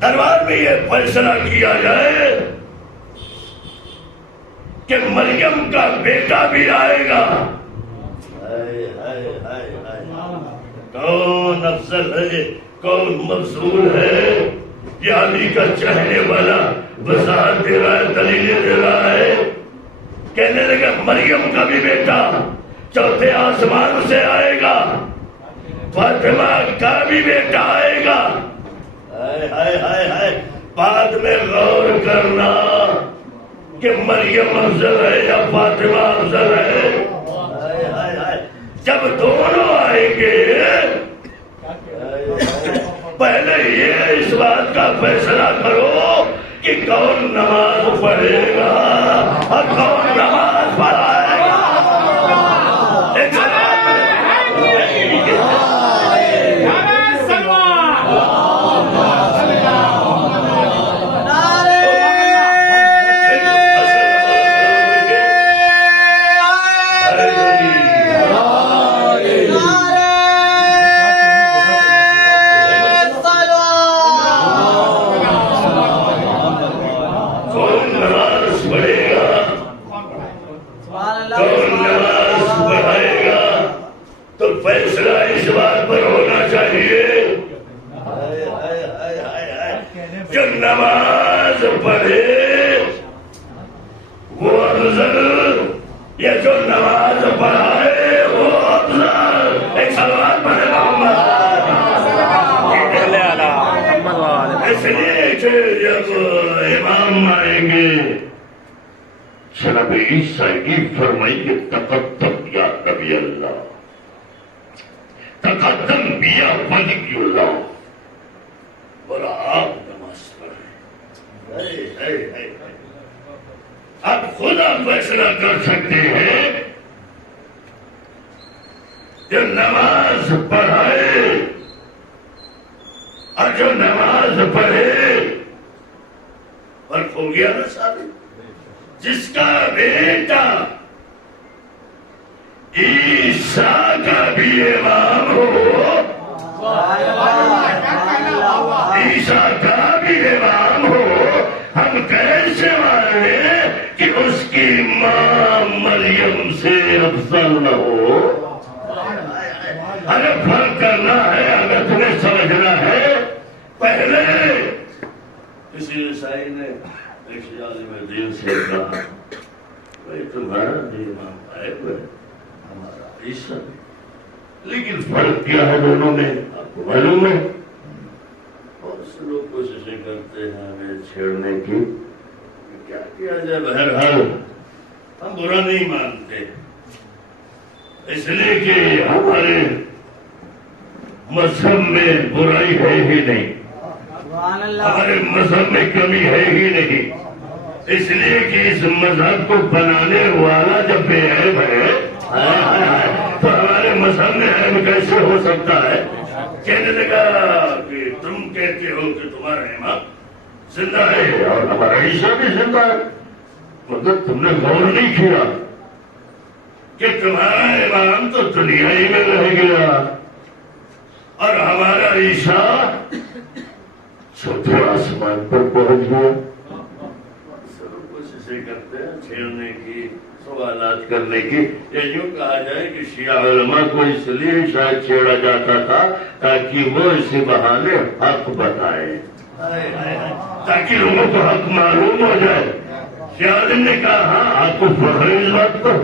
دربار میں یہ فیصلہ کیا جائے کہ مریم کا بیٹا بھی آئے گا۔ کون افضل ہے، کون مفضول ہے، یہ علی کا چاہنے والا وضاحت دے رہا ہے، دلیلیں دے رہا ہے۔ کہنے لگا مریم کا بھی بیٹا چوتھے آسمان سے آئے گا، فاطمہ کا بھی بیٹا آئے گا۔ بعد میں غور کرنا کہ مریم افضل ہے یا فاطمہ افضل ہے۔ جب دونوں آئیں گے پہلے یہ اس بات کا فیصلہ کرو کہ کون نماز پڑھے گا اور کون نماز پڑھائے گا۔ جو نماز پڑھے وہ افضل یا جو نماز پڑھائے وہ افضل؟ ایک سوال پڑھے اس لیے کہ جب امام آئیں گے جناب عیسیٰ کی فرمائیے تقدم یا نبی اللہ، تقدم یا ولی اللہ، بولا آپ نماز پڑھیں۔ اب خود آپ فیصلہ کر سکتے ہیں جو نماز پڑھائے اور جو نماز پڑھے فرق ہو گیا نا ثابت. جس کا بیٹا عیسیٰ کا بھی امام ہو, عیسیٰ کا بھی امام ہو, ہم کیسے مانے کہ اس کی ماں مریم سے افضل نہ ہو؟ اگر فرق کرنا ہے, اگر تمہیں سمجھنا ہے, پہلے کسی عیسائی نے ایک عالم دین سے کہا بھائی تمہارا بھی امام غائب ہے, ہمارا عیسیٰ, لیکن فرق کیا ہے دونوں میں آپ کو معلوم ہے؟ بہت سے لوگ کوششیں کرتے ہیں ہمیں چھیڑنے کی, کیا کیا جائے. بہرحال ہم برا نہیں مانتے, اس لیے کہ ہمارے مذہب میں برائی ہے ہی نہیں, ہمارے مذہب میں کمی ہے ہی نہیں, اس لیے کہ اس مذہب کو بنانے والا جب بے عیب ہے تو ہمارے مذہب میں عیب کیسے ہو سکتا ہے؟ کہنے لگا کہ تم کہتے ہو کہ تمہارا امام زندہ ہے اور ہمارا عیسیٰ بھی زندہ ہے, مطلب تم نے غور نہیں کیا کہ تمہارا امام تو دنیا ہی میں رہ گیا اور ہمارا عیسیٰ چوتھے آسمان پر پہنچ گیا. سب کوششیں کرتے ہیں چھیڑنے کی, سوالات کرنے کی. یہ یوں کہا جائے کہ شیعہ علماء کو اس لیے شاید چھیڑا جاتا تھا تاکہ وہ اسی بہانے حق بتائے, تاکہ لوگوں کو حق معلوم ہو جائے. شیعہ عالم نے کہا ہاں آپ کو فخر اس بات پر,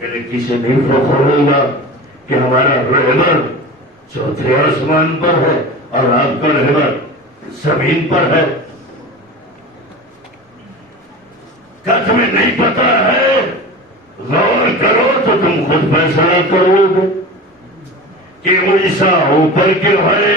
یعنی کسی نہیں فخر ہوگا کہ ہمارا رہبر چوتھے آسمان پر ہے اور آپ کا رہبر زمین پر ہے. کیا تمہیں نہیں پتا ہے؟ غور کرو تو تم خود فیصلہ کرو گے کہ وہ عیسیٰ اوپر کیوں ہے,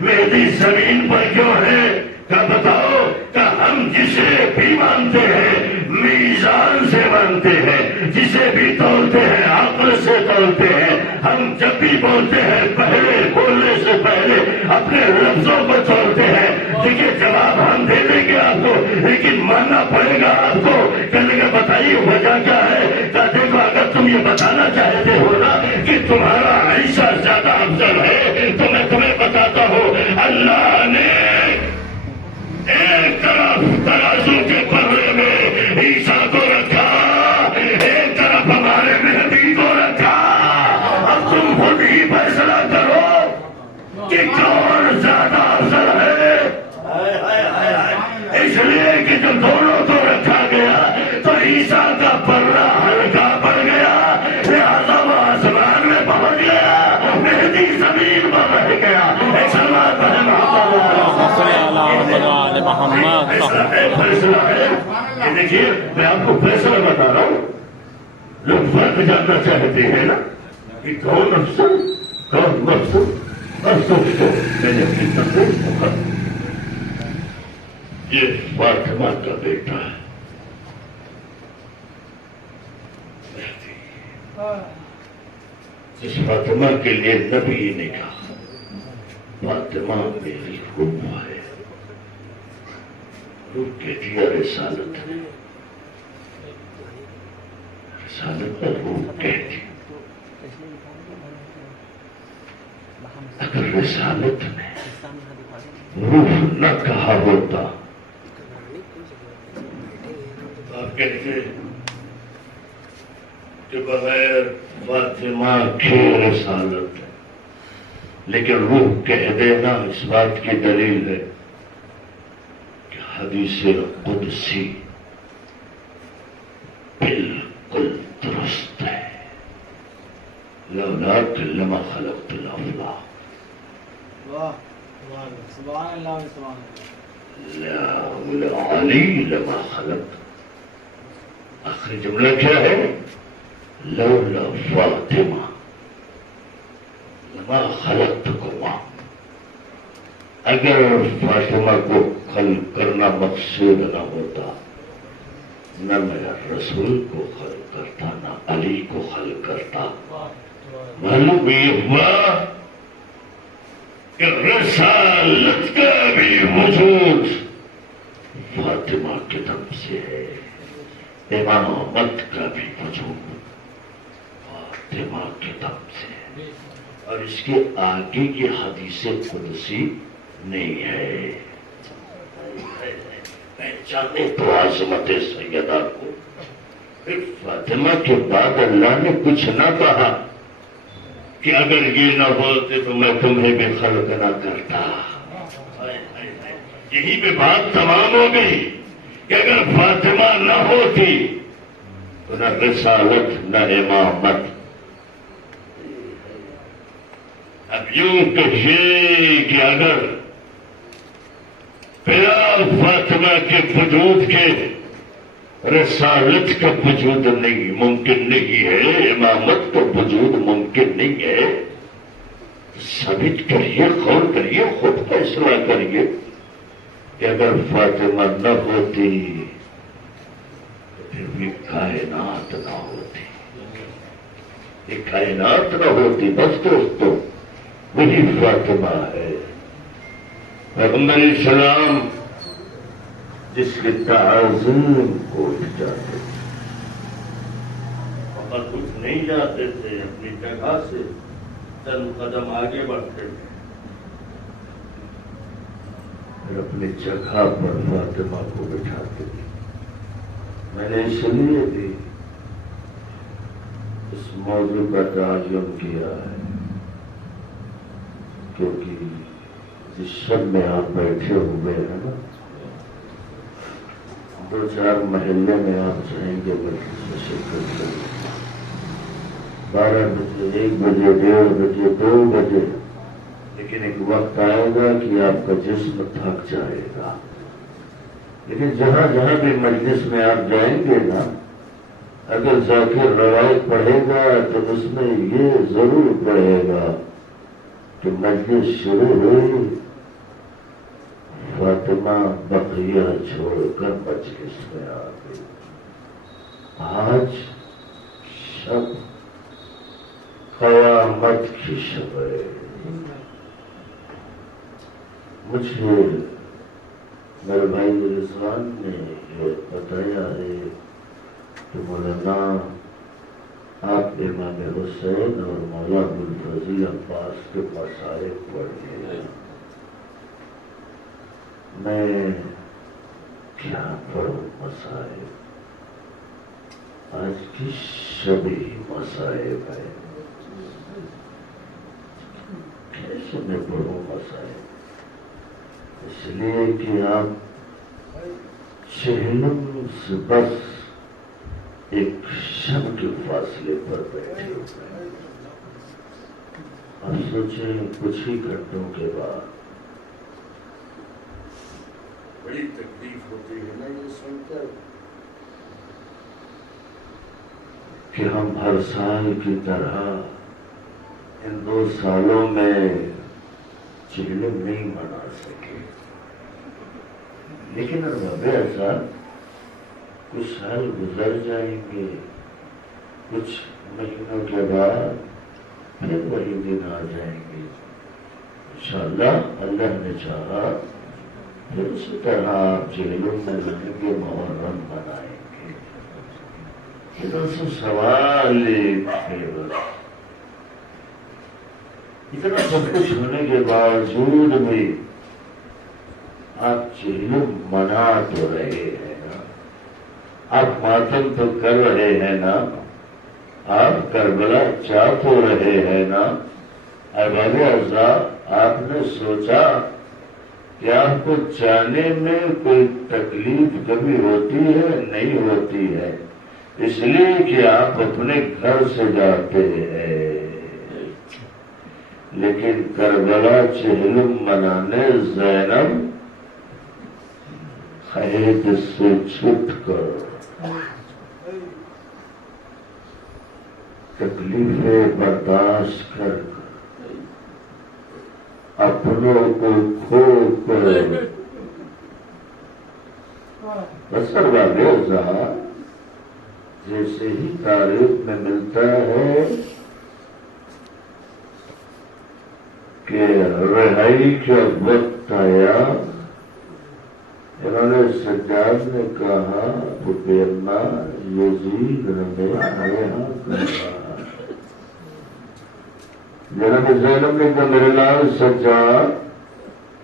مہدی زمین پر کیوں ہے. کیا بتاؤ کہ ہم جسے بھی مانتے ہیں میزان سے مانتے ہیں, جسے بھی تولتے ہیں عقل سے تولتے ہیں. ہم جب بھی بولتے ہیں پہلے بولنے سے پہلے اپنے لفظوں کو تولتے ہیں. دیکھیے جواب ہم دے دیں گے آپ کو, لیکن ماننا پڑے گا آپ کو. کہنے کا بتائیے وجہ کیا ہے؟ کہ دیکھو اگر تم یہ بتانا چاہتے ہو نا کہ تمہارا عیسیٰ زیادہ افضل ہے تو میں تمہیں بتاتا ہوں اللہ نے ایک طرف ترازو کے پلڑے میں عیسیٰ کو رکھا, ایک طرف ہمارے مہدی کو رکھا. اب تم خود ہی فیصلہ کرو کہ کون زیادہ افضل ہے. اس لیے کہ جب دونوں کو رکھا گیا تو عیسیٰ کا پلڑا ہلکا پڑ گیا, لہٰذا وہ آسمان میں پہنچ گیا, مہدی زمین پر رہ گیا. فیصلہ ہے. یہ دیکھیے میں آپ کو فیصلہ بتا رہا ہوں. لوگ فرق جاننا چاہتے ہیں نا کہ کون افسر کون مقصد. افسوس تو میں نے اپنی طرف یہ فاطمہ کا بیٹا ہے, جس فاطمہ کے لیے نبی نے کہا فاطمہ میری روح ہے, روح کے دیا رسالت ہے, رسالت میں روح کہتی. اگر رسالت میں روح نہ کہا ہوتا تو آپ کہتے کہ بغیر فاطمہ کی رسالت ہے, لیکن روح کہہ دینا اس بات کی دلیل ہے کہ حدیث قدسی بالکل درست ہے. لولاک لما خلقت الافلاق. سبحان اللہ سبحان لا علی لما خلقت. آخری جملہ کیا ہے؟ لولا فاطمہ لما خلقتکما. اگر فاطمہ کو خلع کرنا مقصود نہ ہوتا نہ میرا رسول کو خلع کرتا نہ علی کو خلع کرتا. معلوم یہ ہوا کہ رسالت کا بھی وجود فاطمہ کے دم سے ہے، امامت کا بھی وجود فاطمہ کے دم سے ہے، اور اس کے آگے کی حدیث قدسی نہیں ہے. پہچانے تو عظمت سیدہ کو. پھر فاطمہ کے بعد اللہ نے کچھ نہ کہا کہ اگر یہ نہ ہوتے تو میں تمہیں بھی خلق نہ کرتا. یہی پہ بات تمام ہو گئی کہ اگر فاطمہ نہ ہوتی تو نہ رسالت نہ امامت. اب یوں کہیے کہ اگر بلا فاطمہ کے وجود کے رسالت کا وجود نہیں ممکن نہیں ہے، امامت کا وجود ممکن نہیں ہے، ثابت کریے، غور کریے، خود فیصلہ کریے کہ اگر فاطمہ نہ ہوتی تو پھر بھی کائنات نہ ہوتی. یہ کائنات نہ ہوتی. بس دوستو وہی فاطمہ ہے. پیغمبر اسلام جس کے تعظیم کو اٹھ جاتے تھے، فقط اٹھ نہیں جاتے تھے، اپنی جگہ سے چند قدم آگے بڑھتے تھے، پھر اپنی جگہ پر فاطمہ کو بٹھاتے تھے. میں نے اس لیے بھی اس موضوع کا تعین کیا ہے کیونکہ جس شب میں آپ بیٹھے ہوئے ہیں نا، 2-4 محلے میں آپ جائیں گے مجلس میں شرکت کریں، 12 بجے، 1 بجے، 1:30 بجے، 2 بجے، لیکن ایک وقت آئے گا کہ آپ کا جسم تھک جائے گا. لیکن جہاں جہاں بھی مجلس میں آپ جائیں گے نا، اگر ذاکر روایت پڑھے گا تو اس میں یہ ضرور پڑھے گا کہ مجلس شروع ہوئی، فاطمہ بقیہ چھوڑ کر مجلس میں آ گئی. آج شب قیامت کی شب ہے. مجھے میرے بھائی رضوان نے یہ بتایا ہے کہ مولانا آپ امام حسین اور مولا ابوالفضل عباس کے مسائل پڑھے ہیں. میں کیا پڑھوں مسائل؟ آج کی شب ہی مسائل ہے، کیسے میں پڑھوں مسائل؟ اس لیے کہ آپ چہلم سے بس ایک شب کے فاصلے پر بیٹھے ہوئے ہیں. اب سوچیں کچھ ہی گھنٹوں کے بعد بڑی تکلیف ہوتی ہے نا یہ سن کر کہ ہم ہر سال کی طرح ان 2 سالوں میں چہلم نہیں منا سکے. لیکن اب ایسا کچھ سال گزر جائیں گے، کچھ مہینوں کے بعد پھر وہی دن آ جائیں گے. انشاءاللہ اللہ نے چاہا پھر اسی طرح آپ چہلم میں لگیں گے، محرم منائیں گے. ادھر سوال اتنا سب کچھ ہونے کے باوجود بھی آپ چہلم منا تو رہے ہیں نا، آپ ماتم تو کر رہے ہیں نا، آپ کربلا چاہ تو رہے ہیں نا. ارباب اعضا آپ نے سوچا کہ آپ کو جانے میں کوئی تکلیف کبھی ہوتی ہے؟ نہیں ہوتی ہے، اس لیے کہ آپ اپنے گھر سے جاتے ہیں. لیکن کربلا چہلم منانے زینب قید سے چھٹ کر تکلیفیں برداشت کر اب اپنوں کو کھو کر اثر واضح جیسے ہی تاریخ میں ملتا ہے کہ رہائی کا وقت آیا، انہوں نے سجاد نے کہا پتیرنا یزید نے یہاں کہا، جناب زینب نے کہا میرے لال سجاد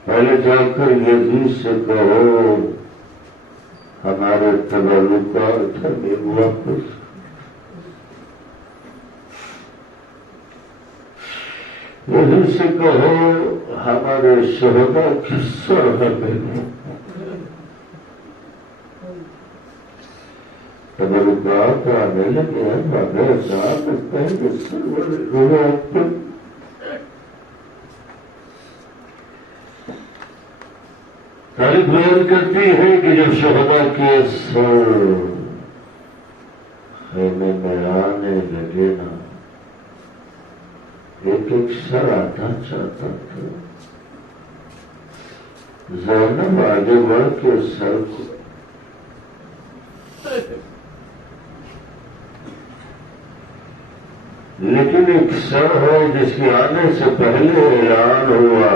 پہلے جا کر یزید سے کہو ہمارے تعلقات ہمیں واپس، یزید سے کہو ہمارے شہداء کی سر ہمیں تعلقات آنے لگے ہیں، مگر صاحب پہلے سر والے روایت پر تاریخ بیان کرتی ہے کہ جب شہداء کے سر خیمے میں آنے لگے نا، ایک ایک سر آتا چاہتا تھا، زینب آگے بڑھ کے سر کو لیکن ایک سر ہے جس کے آنے سے پہلے اعلان ہوا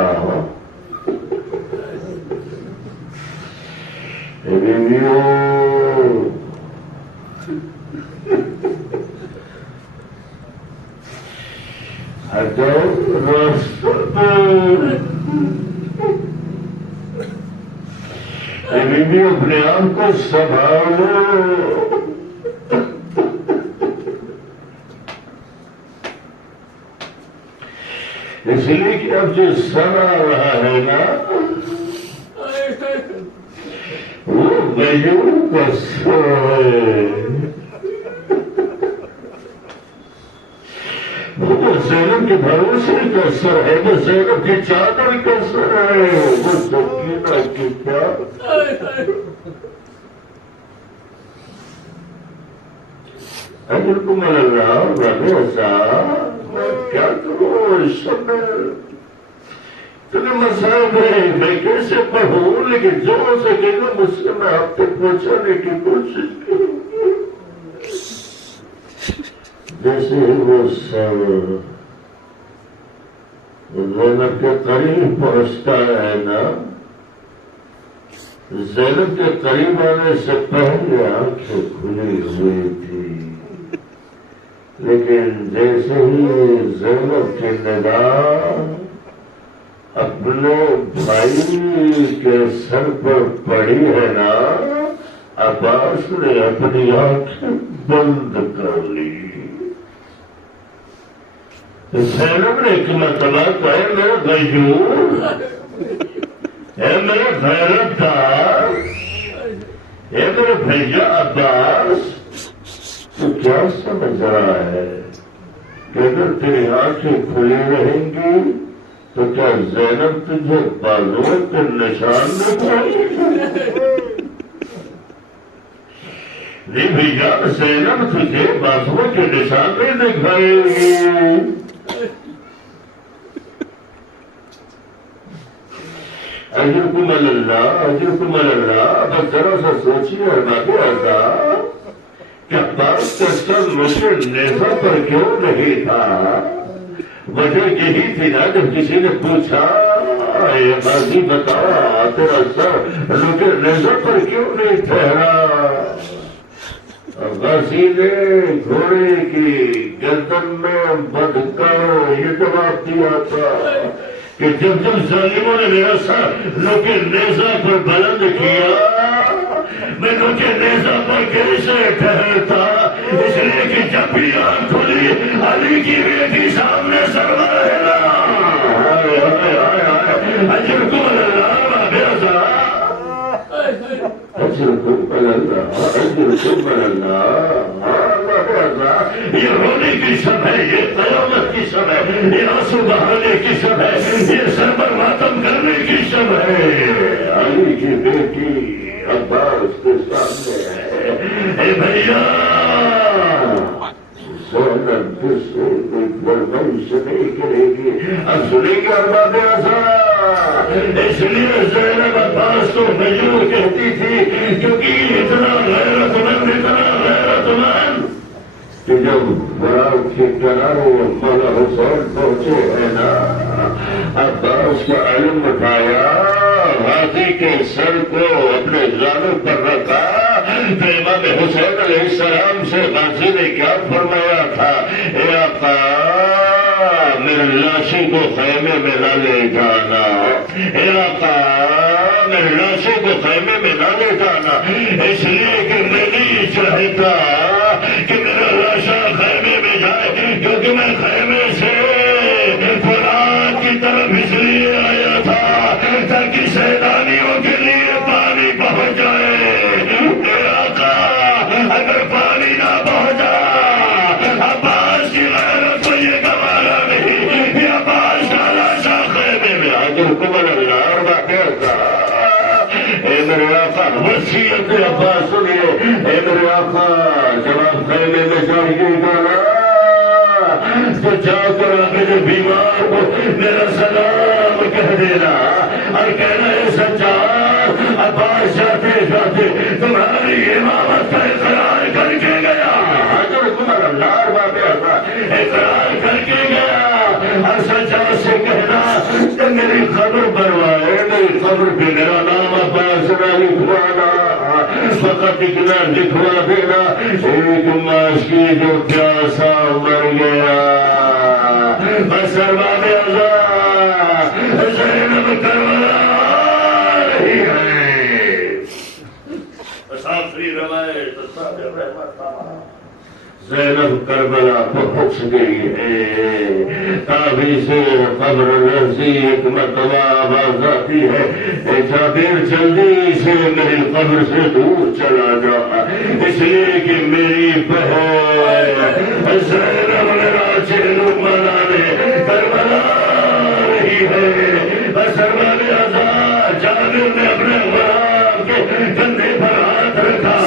اپنے آپ کو سنبھالو، اس لیے کہ اب جو سر آ رہا ہے نا وہ غیور کا سر ہے، وہ زینب کے بھروسے کا سر ہے، وہ زینب کی چادر کا سر ہے، وہ سکینہ کی کیا اجرکم اللہ رضی صاحب کیا کروں اس سب اتنے مسائل ہیں، میں کیسے پڑھوں، لیکن جو ہو سکے گا مجھ سے میں آپ تک پہنچانے کی کوشش کروں گی۔ جیسے وہ سر زینب کے قریب پہنچتا ہے نا، زینب کے قریب آنے سے پہلے آنکھیں کھلی ہوئی تھی، لیکن جیسے ہی زینب کی نگاہ اپنے بھائی کے سر پر پڑی ہے نا، عباس نے اپنی آنکھیں بند کر لی۔ زینب نے ایک مرتبہ کہا اے میرا غیور، اے میرا غیرت دار، اے میرے بھیا عباس، تو کیا سمجھ رہا ہے کہ اگر تیری آنکھیں کھلی رہیں گی تو کیا زینب تجھے بازوؤں کے نشان دکھائے گی؟ نہیں بھیا، زینب تجھے بازوؤں کے نشان نہیں دکھائے گی۔ اجرکم اللہ، اجرکم اللہ، بس ذرا سا سوچیے باتیں ایسا کہ عباس کا سر مجھے نیزہ پر کیوں نہیں تھا؟ وجہ یہی تھی نا، جب کسی نے پوچھا اے غازی بتا تیرا سر مجھے نیزہ پر کیوں نہیں ٹھہرا؟ غازی نے گھوڑے کی گردن میں بدھ کر یہ جواب دیا تھا کہ جب ظالموں نے میرا سر لوکے نیزہ پر بلند کیا، میں لوکے نیزہ پر کیسے ٹھہرتا؟ اس لیے کہ جب بھی آنکھ کھلی علی کی بیٹی سامنے سرور ہے نا، اجرکم اللہ اجرکم اللہ، اجرکم اللہ۔ یہ رونے کی شب ہے، یہ قیامت کی شب ہے، یہ آنسو بہانے کی شب ہے، یہ سر پر ماتم کرنے کی شب ہے۔ علی کی بیٹی عباس کے سامنے ہے۔ اے بھیا، زینب جس سے کوئی فرمائش نہیں کرے گی، اب سنیں گے ارباب اعظم، اس لیے زینب عباس کو مجنون کہتی تھی کیونکہ اتنا غیرت مند کہ جب برات کے کنارے مولا حسین پہنچے ہیں نا، عباس کا علم اٹھایا، ہاتھی کے سر کو اپنے زانوں پر رکھا، تو امام حسین علیہ السلام سے غازی نے کیا فرمایا تھا؟ اے آقا میرے لاشی کو خیمے میں نہ لے جانا، اے آقا میرے لاشی کو خیمے میں نہ لے جانا، اس لیے کہ میں نہیں چاہتا کہ میرا لاشا خیمے میں جائے، کیونکہ میں خیمے سے فرات کی طرف اس لیے آیا تھا تاکہ سیلانیوں کے لیے پانی پہنچ جائے۔ اے آقا اگر پانی نہ پہنچا، عباس کی غیرت کو یہ گوارا نہیں کہ عباس کا لاشا خیمے میں حضرت قمر اللہ باقاعدہ۔ اے میرے آقا وصیت عباس سنیے، اے میرے آقا جب آپ خیمے میں جائیے گا نا تو جا کر میرے بیمار کو میرا سلام کہہ دینا اور کہنا ہے سجاد عباس جاتے جاتے تمہاری امامت کا اقرار کر کے گیا، حضرت عمر اللہ باقاعدہ اقرار کر کے گیا، اور سجاد سے کہنا کہ میری خبر بروائے، میری خبر پہ میرا نام عباس نہ لکھوانا، فقط اتنا لکھوا دینا ایک ماس کی جو پیاسا مر گیا، بس ارباب اعضاء زینب کربلا آ رہی ہے۔ بس آخری روایت زینب کربلا پہنچ گئی ہے، تابی سے قبر نزدیک مرتبہ آواز آتی ہے، اے جابر جلدی سے میری قبر سے دور چلا جا، اس لیے کہ میری بہن زینب میرا چہلو منانے کربلا آ رہی ہے۔ بس ارباب اعضاء جابر نے اپنے غلام کے کندھے پر ہاتھ رکھا،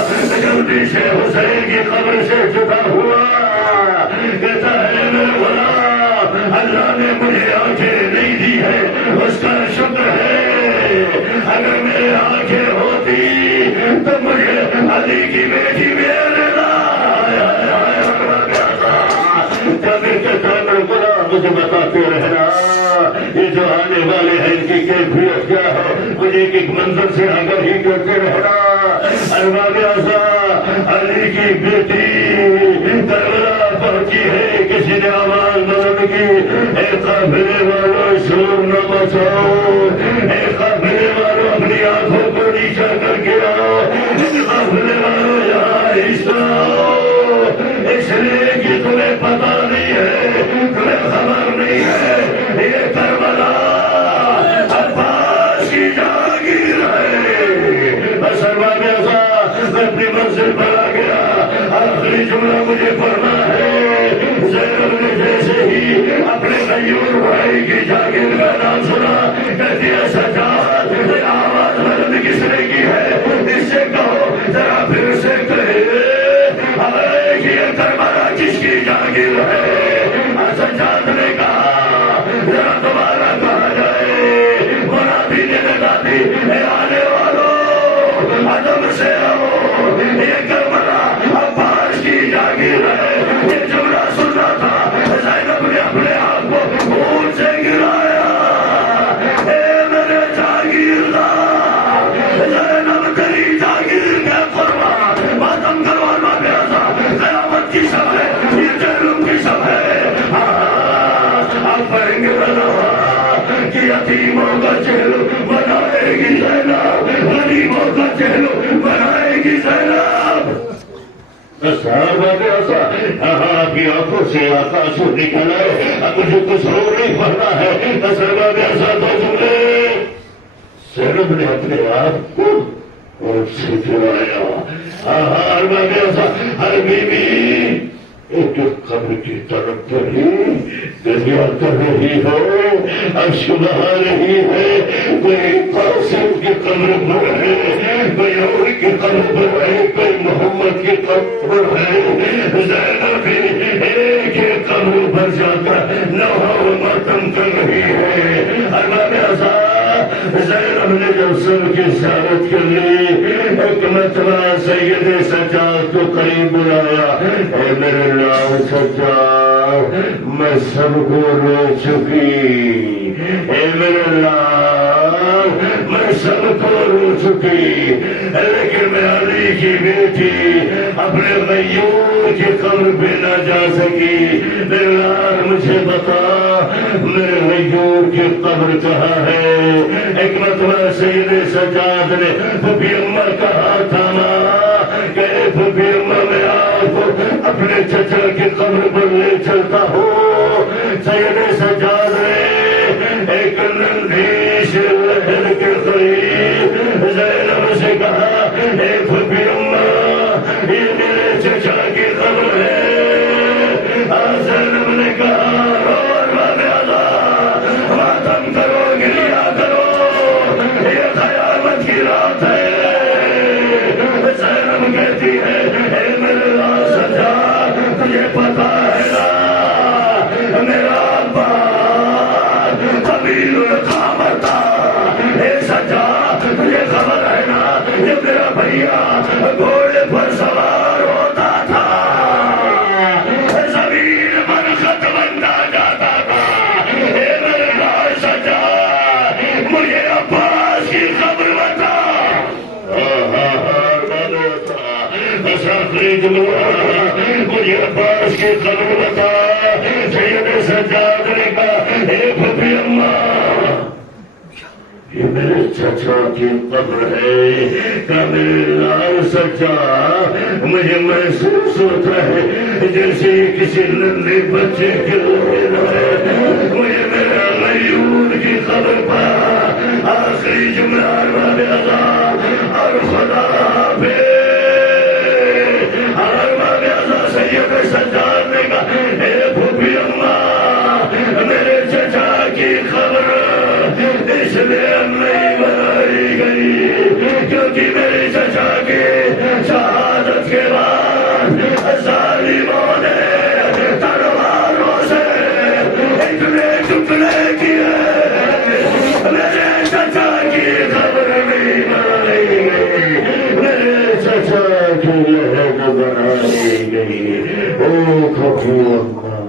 جلدی سے حسین کی قبر سے جدا ہوا، کہتا ہے میرے غلام اللہ نے مجھے آنکھیں نہیں دی ہے، اس کا شکر ہے، اگر میرے آنکھیں ہوتی تو مجھے علی کی بیٹی میرے مجھے بتاتے رہنا یہ جو آنے والے ہیں ان کی کیفیت کیا ہے، مجھے ایک ایک منظر سے آگاہ ہی کرتے رہنا۔ ارباب اعضاء علی کی بیٹی کربلا پہنچی ہے، کسی نے آواز بلند کی، اے قافلے والوں شور نہ مچاؤ، اے قافلے والوں اپنی آنکھوں کو نیچا کر کے آؤ، قافلے والوں یہاں آہستہ آؤ، اس لیے کہ تمہیں پتا نہیں ہے، تمہیں خبر نہیں ہے، یہ کربلا عباس کی جاگیر ہے۔ بس ارباب اعضاء میں اپنی منزل پر آ گیا، آخری جملہ مجھے پڑھنا ہے۔ زینب نے جیسے ہی اپنے غیور بھائی کی جاگیر کا نام سنا، کہتی ہے سجاد آواز بلند کس نے کی ہے، اس سے کہو ذرا پھر سے کہے کہ یہ کربلا کس کی جاگیر ہے۔ سجاد نے کہا ذرا دوبارہ کہا جائے، منادی نے ندا دی، اے آنے والوں ادب سے آؤ، یہ کربلا عباس کی جاگیر ہے۔ یہ جملہ سننا تھا، زینب نے اپنے آپ کو اونٹ سے گرایا، اے میرے جاگیردار زینب تیری جاگیر کے قربان ماتم کروانا پیاسا، قیامت کی سب ہے، یہ جہنم کی سب ہے۔ آپ پڑھیں گے کہ یتیموں کا چہلو بنائے گی زینب، غریبوں کا چہلو بنائے گی زینب۔ آپ کی آنکھوں سے آکاشوں نکل آئے، اب مجھے کچھ اور نہیں پڑھنا ہے، بس ارباب اعضاء دو جملے۔ زینب نے اپنے آپ کو اور سے چلایا، ارباب اعضاء ہر بیوی ایک قبر کی طرف بڑھی دریا کر رہی ہو، عرش بہا رہی ہے، کوئی قاسم کی قبر پر ہے، کوئی اور کی قبر پر ہے، کوئی محمد کی قبر پر ہے۔ زینب ایک ایک قبر پر جا کر لوح و ماتم کر رہی ہے۔ ارباب اعضاء زینب نے جب سب کی زیارت کر لی ایک مرتبہ سید سجاد کو قریب بلایا اے میرے لال سجاد میں سب کو رو چکی اے میرے لال میں سب کو رو چکی لیکن میں علی کی بیٹی اپنے غیور کی قبر پہ نہ جا سکی میرے لال مجھے بتا میرے غیور کی قبر کہاں ہے ایک مرتبہ سید سجاد نے پھپھی اماں کا ہاتھ تھاما کہ پھپھی اماں میں آپ کو اپنے چچا کی قبر پر لے چلتا ہوں سید سجاد نے ایک نندھی سے لہر کے قریب زینب سے کہا اے پھپھی اماں یہ میرے چچا کی قبر ہے زینب نے کہا اور ماتم کرو گریا کرو یہ قیامت کی رات ہے زینب کہتی ہے اے میرے لال سجاد تجھے پتا ہے نا میرا ابا طویل القامت تھا اے سجاد تجھے خبر ہے نا جب میرا بھیا گھوڑے پر سوار ہوتا تھا زمین پر خط بنتا جاتا تھا اے میرے لال سجاد مجھے عباس کی خبر بتا مجھے عباس کی خبر بتا سید سجاد نے کہا اے پھپھی اماں یہ میرے چچا کی قبر ہے کہ میرے لال سجاد مجھے محسوس ہوتا ہے جیسے کسی ننھے بچے کے رونا ہے مجھے میرا غیور کی خبر پا آخری جملہ ارباب اللہ اور خدا حافظ ارباب اللہ سید سجاد نے کہا اے پھپھی اماں میرے چچا کی خبر اس لیے نہیں بنائی گئی کیونکہ میرے چچا کے شہادت کے بعد ظالموں نے تلواروں سے اتنے ٹکڑے کیے میرے چچا کی خبر نہیں بنائی گئی میرے چچا کی لہر بنائی گئی او پھپھی اماں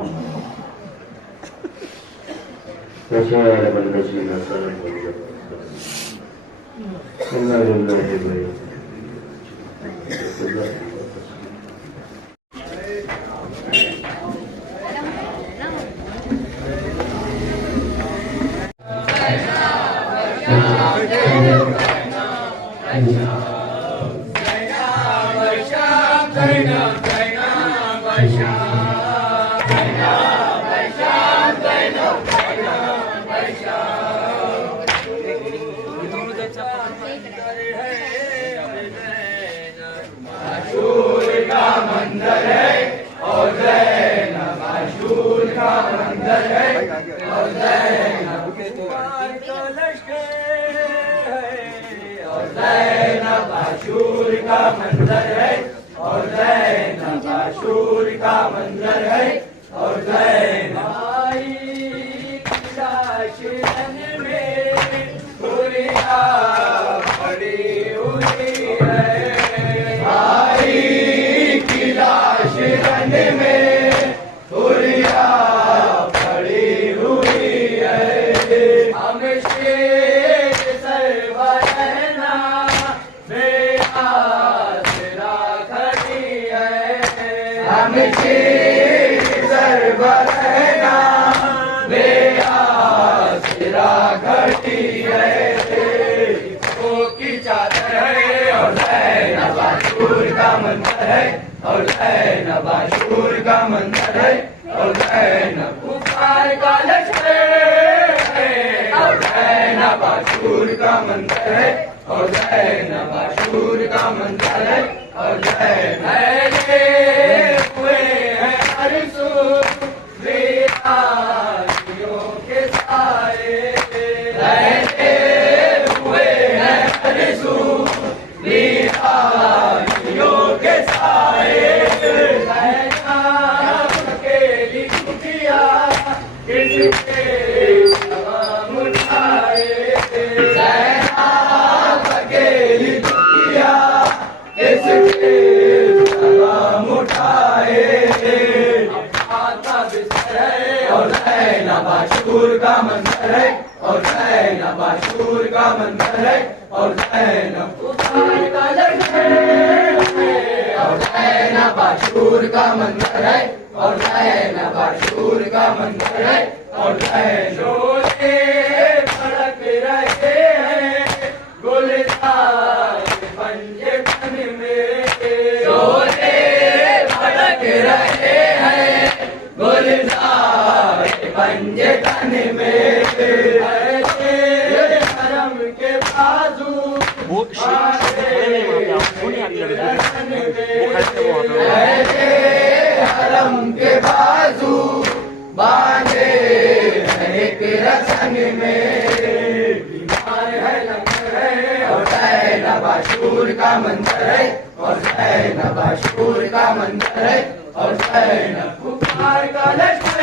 وسائر من نسينا سلام إنا لله کس کے تمام اٹھائے اور زینب عاشور کا منظر ہے اور زینب عاشور کا منظر ہے اور زینب کفار کا لشکر ہے اور زینب عاشور کا منظر ہے اور زینب عاشور کا منظر ہے اور شولے بھڑک رہے ہیں گلزار پنجے تن میں شولے بھڑک رہے ہیں گلزار پنجے تن میں حرم کے بازو وہ حرم کے بازو باندھے ایک رسن میں بیمار ہے لنگر ہے اور زینب عاشور کا منظر ہے اور زینب عاشور کا منظر ہے اور زینب کفار کا لشکر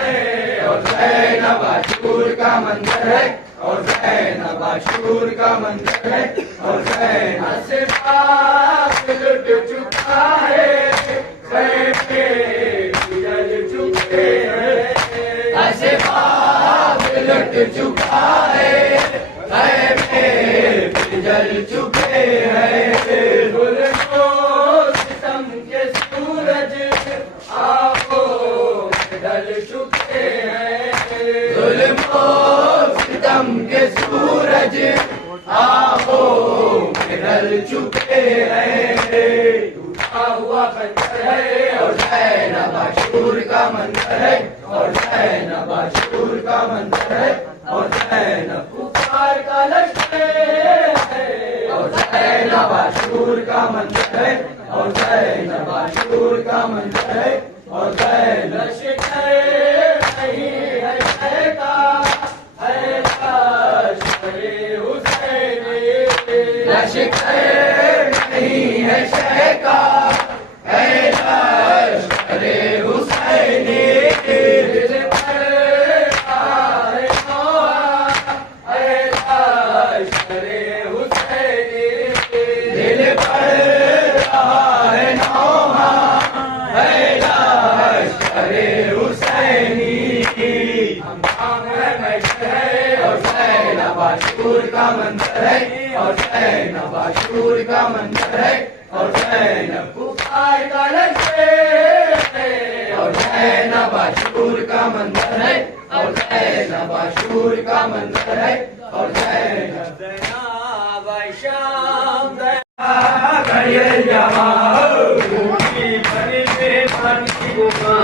ہے اور زینب عاشور کا منظر ہے اور زینب عاشور کا منظر ہے اور زینب سے پاک لٹ چکا ہے خیمے جل چکے ہیں ایسے پاک لٹ چکا ہے خیمے جل چکے ہیں ظلم و ستم کے سورج آنکھوں میں ڈل چکے ہیں ظلم و ستم کے سورج آنکھوں میں ڈل چکے ہیں ٹوٹا ہوا خنجر ہے اور زینب عاشور کا منظر ہے اور زینب عاشور کا منظر ہے اور زینب کفار کا لشکر ہے اور زینب عاشور کا منظر ہے اور زینب عاشور کا منظر ہے اور زینب لشکر نہیں ہے شے کا ہے لشکر حسینی لشکر نہیں ہے شے کا ہے لشکر حسینی دل پر آئے نوحہ ہے لشکر حسینی دل پر آئے نوحہ ہے لشکر حسینی امام ہے محشر ہے اور زینب عاشور کا منظر ہے اور زینب عاشور کا منظر ہے اور زینب کفار کا لشکر ہے اور زینب عاشور کا منظر ہے اور زینب عاشور کا منظر ہے اور زینب زینب شام گھڑیے جماؤ بھری بھری بے بن کی گفاں